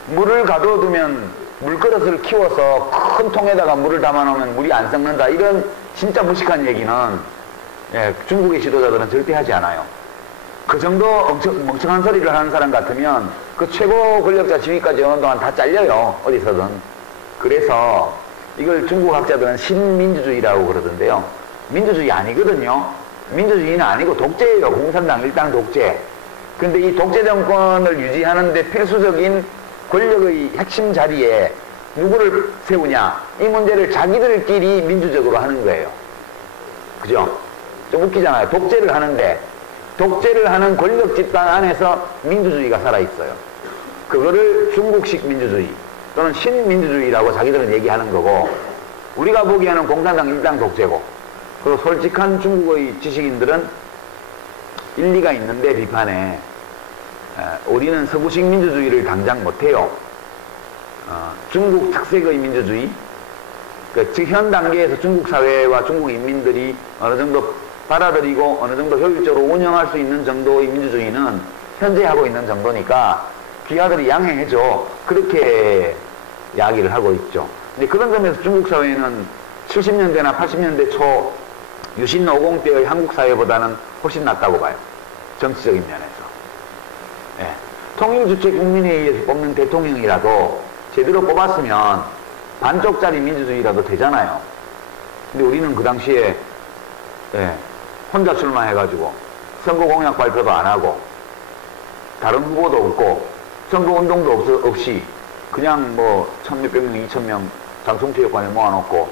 물을 가두어 두면 물그릇을 키워서 큰 통에다가 물을 담아 놓으면 물이 안 썩는다. 이런 진짜 무식한 얘기는 중국의 지도자들은 절대 하지 않아요. 그 정도 멍청한 소리를 하는 사람 같으면 그 최고 권력자 지위까지 오는 동안 다 잘려요. 어디서든. 그래서 이걸 중국 학자들은 신민주주의라고 그러던데요. 민주주의 아니거든요. 민주주의는 아니고 독재예요. 공산당 일당 독재. 근데 이 독재 정권을 유지하는데 필수적인 권력의 핵심 자리에 누구를 세우냐. 이 문제를 자기들끼리 민주적으로 하는 거예요. 그죠? 좀 웃기잖아요. 독재를 하는데 독재를 하는 권력 집단 안에서 민주주의가 살아있어요. 그거를 중국식 민주주의 또는 신민주주의라고 자기들은 얘기하는 거고 우리가 보기에는 공산당 일당 독재고 그리고 솔직한 중국의 지식인들은 일리가 있는데 비판에 우리는 서구식 민주주의를 당장 못해요. 중국 특색의 민주주의 즉 현 단계에서 중국 사회와 중국 인민들이 어느 정도 받아들이고 어느 정도 효율적으로 운영할 수 있는 정도의 민주주의는 현재 하고 있는 정도니까 귀하들이 양해해줘. 그렇게 이야기를 하고 있죠. 근데 그런 점에서 중국 사회는 70년대나 80년대 초 유신 50대의 한국 사회보다는 훨씬 낫다고 봐요. 정치적인 면에서. 통일주체 국민회의에서 뽑는 대통령이라도 제대로 뽑았으면 반쪽짜리 민주주의라도 되잖아요. 근데 우리는 그 당시에 혼자 출마해가지고 선거 공약 발표도 안 하고 다른 후보도 없고 선거 운동도 없이 그냥 1,몇백 명, 2,000명 장충체육관에 모아놓고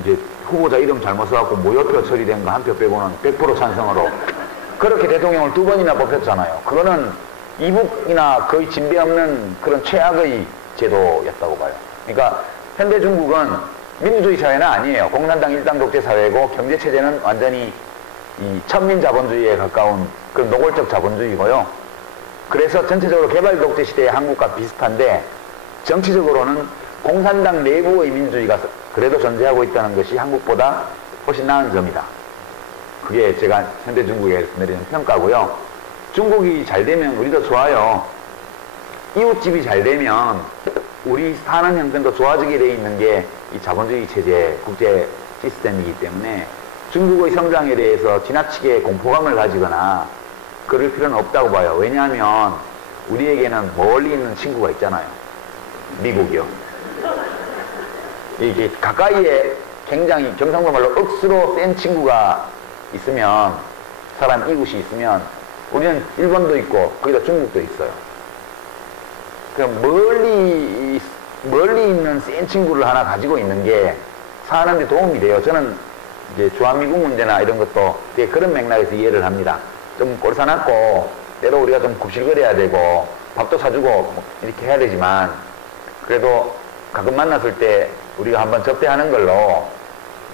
이제 후보자 이름 잘못 써갖고 무효표 처리된 거 한 표 빼고는 100% 찬성으로 그렇게 대통령을 2번이나 뽑혔잖아요. 그거는 이북이나 거의 진배 없는 그런 최악의 제도였다고 봐요. 그러니까 현대 중국은 민주주의 사회는 아니에요. 공산당 일당 독재 사회고 경제체제는 완전히 이 천민자본주의에 가까운 그런 노골적 자본주의고요. 그래서 전체적으로 개발 독재 시대의 한국과 비슷한데 정치적으로는 공산당 내부의 민주주의가 그래도 존재하고 있다는 것이 한국보다 훨씬 나은 점이다. 그게 제가 현대 중국에 내리는 평가고요. 중국이 잘 되면 우리도 좋아요. 이웃집이 잘 되면 우리 사는 형편도 좋아지게 돼 있는 게 이 자본주의 체제, 국제 시스템이기 때문에 중국의 성장에 대해서 지나치게 공포감을 가지거나 그럴 필요는 없다고 봐요. 왜냐하면 우리에게는 멀리 있는 친구가 있잖아요. 미국이요. 이게 가까이에 굉장히 경상도 말로 억수로 센 친구가 있으면 사람 이웃이 있으면 우리는 일본도 있고 거기다 중국도 있어요. 그럼 멀리 있는 센 친구를 하나 가지고 있는 게 사는데 도움이 돼요. 저는 이제 주한미국 문제나 이런 것도 되게 그런 맥락에서 이해를 합니다. 좀 꼴사납고 때로 우리가 좀 굽실거려야 되고 밥도 사주고 이렇게 해야 되지만 그래도 가끔 만났을 때 우리가 한번 접대하는 걸로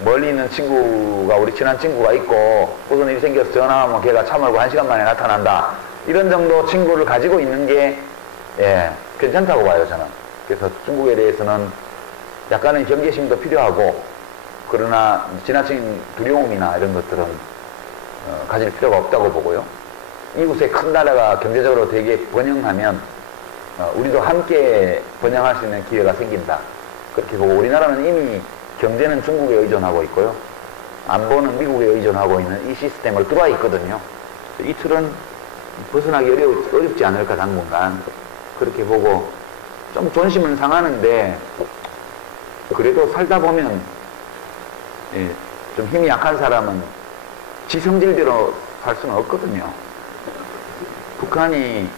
멀리 있는 친구가 우리 친한 친구가 있고 무슨 일이 생겨서 전화하면 걔가 차 몰고 1시간 만에 나타난다. 이런 정도 친구를 가지고 있는 게 괜찮다고 봐요, 저는. 그래서 중국에 대해서는 약간의 경계심도 필요하고 그러나 지나친 두려움이나 이런 것들은 가질 필요가 없다고 보고요. 이웃의 큰 나라가 경제적으로 되게 번영하면 우리도 함께 번영할 수 있는 기회가 생긴다. 그렇게 보고 우리나라는 이미 경제는 중국에 의존하고 있고요. 안보는 미국에 의존하고 있는 이 시스템을 들어와 있거든요. 이 틀은 벗어나기 어렵지 않을까 당분간. 그렇게 보고 좀 존심은 상하는데 그래도 살다 보면 좀 힘이 약한 사람은 지 성질대로 살 수는 없거든요. 북한이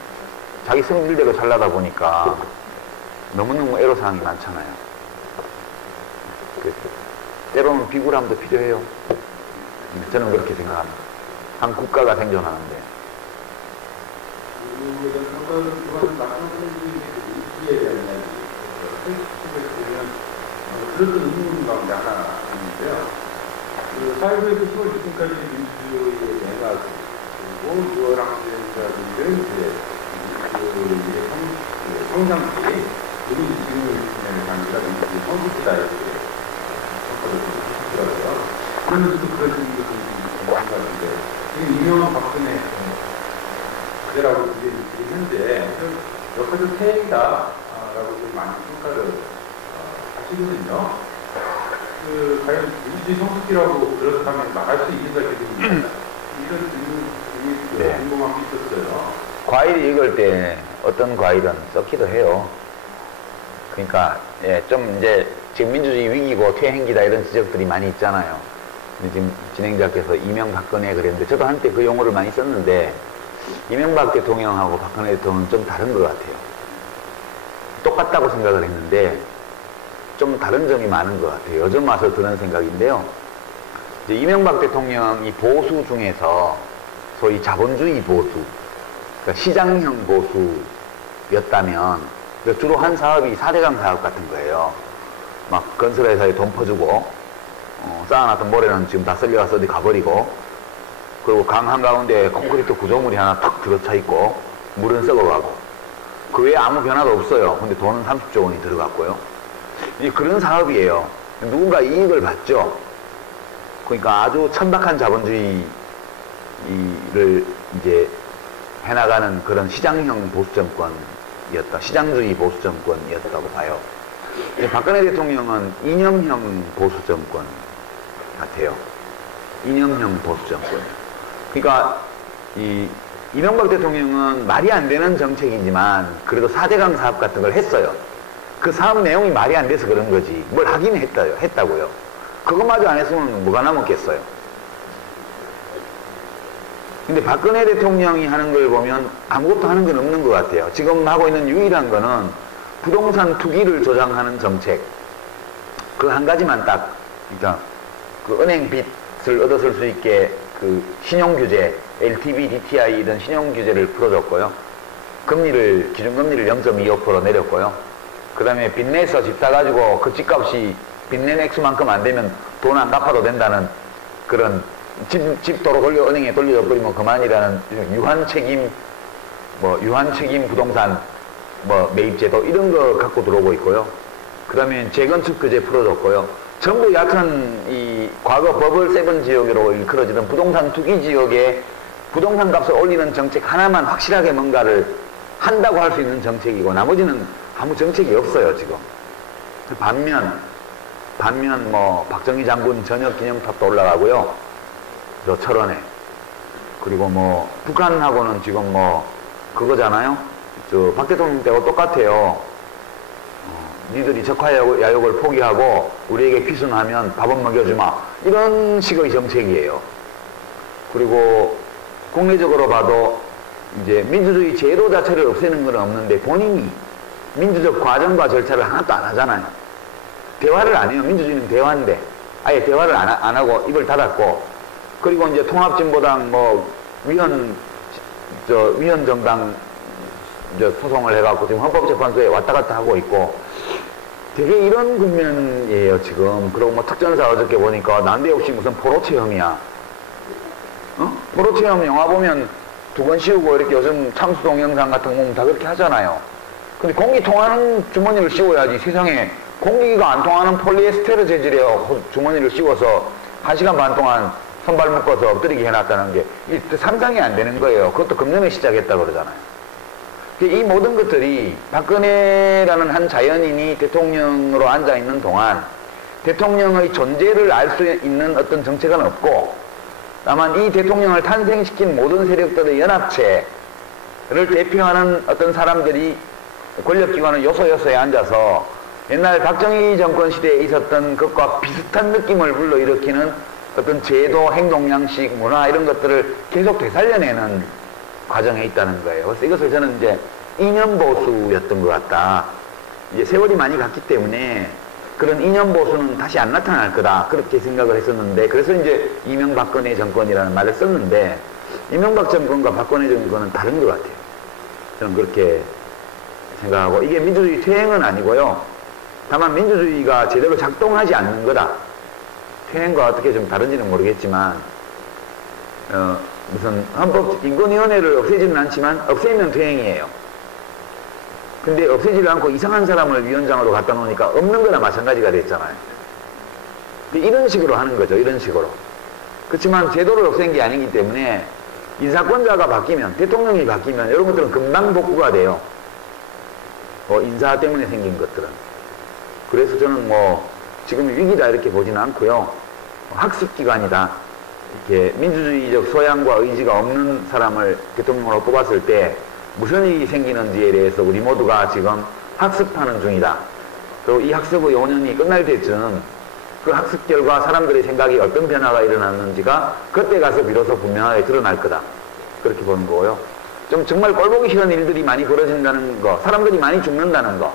자기 성질대로 살라다 보니까 너무너무 애로사항이 많잖아요. 때로는 비굴함도 필요해요. 저는 그렇게 생각합니다. 한 국가가 생존하는데. 그런 의문이 막 약간 있는데요. 사회부에서 10월 6일까지 민주주의의 내각 그리고 6월 학생자들은 이제 성장기 우리 지금을 지내는 관계가 민주주의 성숙기다 이렇게 평가를 하더라고요. 그러면서 또 그런 얘기도 좀 생각하는데 지금 이명박 박근혜 그대라고 이제 현재 역사적 태행이다라고 좀 많이 평가를 하시거든요. 과연 민주주의 성숙기라고 그렇다면 나갈 수 있는가 이런 질문이 궁금한 게 있었어요. 과일이 익을 때 어떤 과일은 썩기도 해요. 그러니까 좀 이제 지금 민주주의 위기고 퇴행기다 이런 지적들이 많이 있잖아요. 지금 진행자께서 이명박근혜 그랬는데 저도 한때 그 용어를 많이 썼는데 이명박 대통령하고 박근혜 대통령은 좀 다른 것 같아요. 똑같다고 생각을 했는데 좀 다른 점이 많은 것 같아요. 요즘 와서 드는 생각인데요. 이제 이명박 대통령이 보수 중에서 소위 자본주의 보수, 그러니까 시장형 보수였다면 주로 한 사업이 4대강 사업 같은 거예요. 막 건설회사에 돈 퍼주고 쌓아놨던 모래는 지금 다 쓸려가서 어디 가버리고 그리고 강 한가운데 콘크리트 구조물이 하나 탁 들어차 있고 물은 썩어가고 그 외에 아무 변화도 없어요. 근데 돈은 30조 원이 들어갔고요. 그런 사업이에요. 누군가 이익을 받죠. 그러니까 아주 천박한 자본주의를 이제 해나가는 그런 시장형 보수정권이었다. 시장주의 보수정권이었다고 봐요. 박근혜 대통령은 이념형 보수정권 같아요. 이념형 보수정권. 그러니까 이명박 대통령은 말이 안 되는 정책이지만 그래도 4대강 사업 같은 걸 했어요. 그 사업 내용이 말이 안 돼서 그런 거지. 뭘 하긴 했다고요. 그것마저 안 했으면 뭐가 남았겠어요. 근데 박근혜 대통령이 하는 걸 보면 아무것도 하는 건 없는 것 같아요. 지금 하고 있는 유일한 거는 부동산 투기를 조장하는 정책. 그 한 가지만 딱, 그러니까 그 은행 빚을 얻어쓸 수 있게 그 신용규제, LTV, DTI 이런 신용규제를 풀어줬고요. 기준금리를 0.25% 내렸고요. 그 다음에 빚내서 집 사가지고 그 집값이 빚낸 액수만큼 안 되면 돈 안 갚아도 된다는 그런 집 도로 은행에 돌려버리면 그만이라는 유한책임 부동산 매입제도 이런 거 갖고 들어오고 있고요. 그 다음에 재건축 규제 풀어줬고요. 전부 얕은 이 과거 버블 세븐 지역으로 일컬어지던 부동산 투기 지역에 부동산 값을 올리는 정책 하나만 확실하게 뭔가를 한다고 할 수 있는 정책이고 나머지는 아무 정책이 없어요, 지금. 반면 박정희 장군 전역 기념탑도 올라가고요. 저 철원에. 그리고 북한하고는 지금 그거잖아요. 박 대통령 때하고 똑같아요. 니들이 적화야욕을 포기하고 우리에게 귀순하면 밥은 먹여주마. 이런 식의 정책이에요. 그리고 국내적으로 봐도 이제 민주주의 제도 자체를 없애는 건 없는데 본인이 민주적 과정과 절차를 하나도 안 하잖아요. 대화를 안 해요. 민주주의는 대화인데 아예 대화를 안 하고 입을 닫았고 그리고 이제 통합진보당 위헌정당 소송을 해갖고 지금 헌법재판소에 왔다 갔다 하고 있고 되게 이런 국면이에요, 지금. 그리고 뭐 특전사 어저께 보니까 난데없이 무슨 포로 체험이야. 어? 포로 체험 영화 보면 두건 씌우고 이렇게 요즘 참수 동영상 같은 거 보면 다 그렇게 하잖아요. 근데 공기 통하는 주머니를 씌워야지. 세상에 공기가 안 통하는 폴리에스테르 재질의 주머니를 씌워서 1시간 반 동안 손발 묶어서 엎드리게 해놨다는 게 상상이 안 되는 거예요. 그것도 금년에 시작했다 그러잖아요. 이 모든 것들이 박근혜라는 한 자연인이 대통령으로 앉아있는 동안 대통령의 존재를 알 수 있는 어떤 정책은 없고, 다만 이 대통령을 탄생시킨 모든 세력들의 연합체를 대표하는 어떤 사람들이 권력기관의 요소요소에 앉아서 옛날 박정희 정권 시대에 있었던 것과 비슷한 느낌을 불러일으키는 어떤 제도, 행동양식, 문화 이런 것들을 계속 되살려내는 과정에 있다는 거예요. 그래서 이것을 저는 이제 이념보수였던 것 같다. 이제 세월이 많이 갔기 때문에 그런 이념보수는 다시 안 나타날 거다. 그렇게 생각을 했었는데, 그래서 이제 이명박근혜 정권이라는 말을 썼는데, 이명박 정권과 박근혜 정권은 다른 것 같아요. 저는 그렇게 생각하고, 이게 민주주의 퇴행은 아니고요. 다만 민주주의가 제대로 작동하지 않는 거다. 퇴행과 어떻게 좀 다른지는 모르겠지만, 무슨 헌법인권위원회를 없애지는 않지만 없애면 퇴행이에요. 근데 없애지를 않고 이상한 사람을 위원장으로 갖다 놓으니까 없는 거나 마찬가지가 됐잖아요. 이런 식으로 하는 거죠. 이런 식으로. 그렇지만 제도를 없앤 게 아니기 때문에 인사권자가 바뀌면, 대통령이 바뀌면 이런 것들은 금방 복구가 돼요. 인사 때문에 생긴 것들은. 그래서 저는 지금 위기다 이렇게 보지는 않고요. 학습기관이다. 이렇게 민주주의적 소양과 의지가 없는 사람을 대통령으로 뽑았을 때 무슨 일이 생기는지에 대해서 우리 모두가 지금 학습하는 중이다. 그리고 이 학습의 5년이 끝날 때쯤 그 학습 결과 사람들의 생각이 어떤 변화가 일어났는지가 그때 가서 비로소 분명하게 드러날 거다. 그렇게 보는 거고요. 좀 정말 꼴보기 싫은 일들이 많이 벌어진다는 거, 사람들이 많이 죽는다는 거,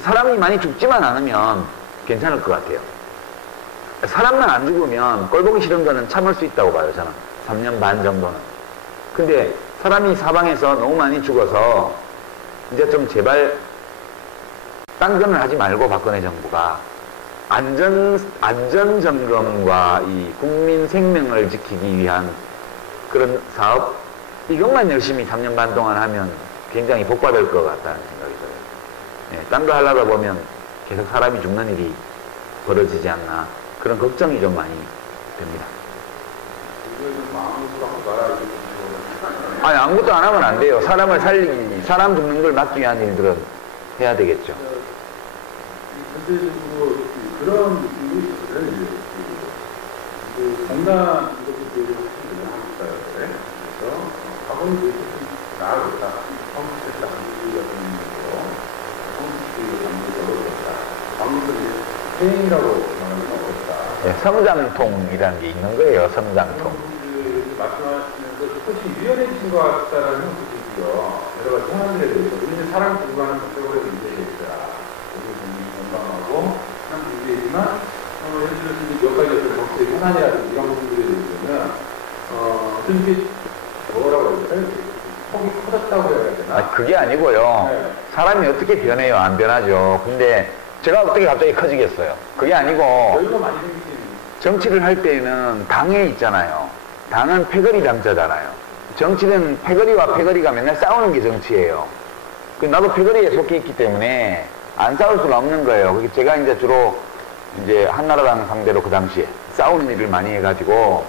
사람이 많이 죽지만 않으면 괜찮을 것 같아요. 사람만 안 죽으면 꼴보기 싫은 거는 참을 수 있다고 봐요, 저는. 3년 반 정도는. 근데 사람이 사방에서 너무 많이 죽어서 이제 좀 제발 딴 거는 하지 말고 박근혜 정부가 안전점검과 이 국민 생명을 지키기 위한 그런 사업, 이것만 열심히 3년 반 동안 하면 굉장히 복받을 것 같다는 생각이 들어요. 딴 거 하려다 보면 계속 사람이 죽는 일이 벌어지지 않나. 그런 걱정이 좀 많이 됩니다. 아니, 아무것도 안 하면 안 돼요. 사람을 살리기, 사람 죽는 걸 막기 위한 일들은 해야 되겠죠. 전체적으로 그런 느낌이 있어요. 공단 이것도 하니까요. 그래서 과거는 이렇게 나아졌다. 성취됐다. 민주주의가 되는 거고, 성취주의가 어렵다. 방금도 퇴행이라고 말하는 건 어렵다. 네, 성장통이라는 게 있는 거예요. 성장통. 말씀하시면서 조금씩 유연해진 것 같다는 생각도 들고요. 여러 가지 현안들에 대해서 우리는 사람 공부하는 법적으로 문제가 있다. 우리 굉장히 건강하고 참 문제이지만 예를 들어서 몇 가지 어떤 법적 현안이라든지 이런 부분들에 대해서는 좀 이게 뭐라고 해야 될까요? 폭이 커졌다고 해야 되나? 그게 아니고요. 네. 사람이 어떻게 변해요? 안 변하죠. 근데 제가 어떻게 갑자기 커지겠어요? 그게 아니고 여유가 많이 생기지. 정치를 할 때는 당에 있잖아요. 당은 패거리 당자잖아요. 정치는 패거리와 패거리가 맨날 싸우는 게 정치예요. 나도 패거리에 속해 있기 때문에 안 싸울 수가 없는 거예요. 제가 이제 주로 이제 한나라당 상대로 그 당시에 싸우는 일을 많이 해가지고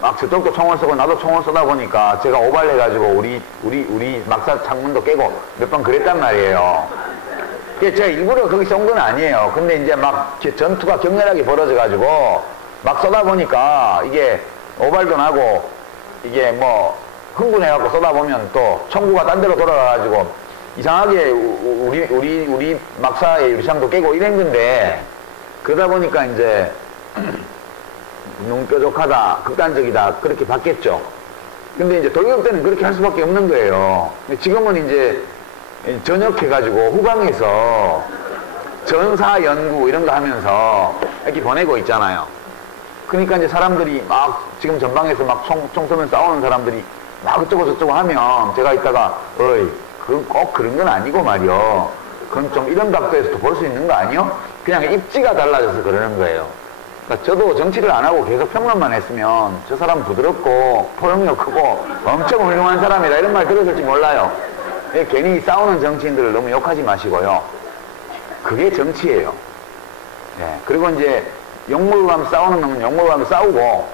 막 저쪽도 총을 쏘고 나도 총을 쏘다 보니까 제가 오발해가지고 우리 막사 창문도 깨고 몇 번 그랬단 말이에요. 제가 일부러 거기 쏜 건 아니에요. 근데 이제 막 전투가 격렬하게 벌어져가지고 막 쏘다 보니까 이게 오발도 나고 이게 흥분해갖고 쏘다 보면 또 총구가 딴 데로 돌아가가지고 이상하게 우리 막사의 유리창도 깨고 이런 건데, 그러다 보니까 이제 눈뾰족하다, 극단적이다 그렇게 바뀌었죠. 근데 이제 돌격 때는 그렇게 할 수밖에 없는 거예요. 지금은 이제 전역해가지고 후방에서 전사 연구 이런 거 하면서 이렇게 보내고 있잖아요. 그러니까 이제 사람들이 막 지금 전방에서 막 총 쏘면 싸우는 사람들이 막 어쩌고 저쩌고 하면 제가 이따가 그건 꼭 그런 건 아니고 말이요. 그건 좀 이런 각도에서도 볼 수 있는 거 아니요? 그냥 입지가 달라져서 그러는 거예요. 그러니까 저도 정치를 안 하고 계속 평론만 했으면 저 사람 부드럽고 포용력 크고 엄청 훌륭한 사람이다 이런 말 들었을지 몰라요. 괜히 싸우는 정치인들을 너무 욕하지 마시고요. 그게 정치예요. 예. 그리고 이제 욕먹고 가면 싸우는 놈은 욕먹고 가면 싸우고,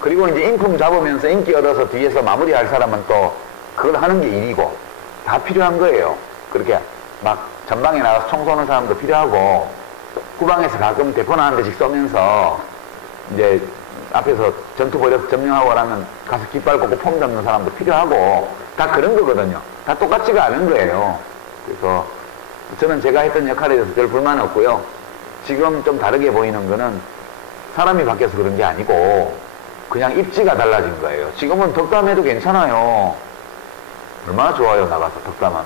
그리고 이제 인품 잡으면서 인기 얻어서 뒤에서 마무리할 사람은 또 그걸 하는 게 일이고, 다 필요한 거예요. 그렇게 막 전방에 나가서 총 쏘는 사람도 필요하고, 후방에서 가끔 대포나 한 대씩 쏘면서 이제 앞에서 전투 벌여서 점령하고 하면 가서 깃발 꽂고 폼 잡는 사람도 필요하고, 다 그런 거거든요. 다 똑같지가 않은 거예요. 그래서 저는 제가 했던 역할에 대해서 별 불만 없고요. 지금 좀 다르게 보이는 거는 사람이 바뀌어서 그런 게 아니고 그냥 입지가 달라진 거예요. 지금은 덕담해도 괜찮아요. 얼마나 좋아요, 나가서 덕담하면.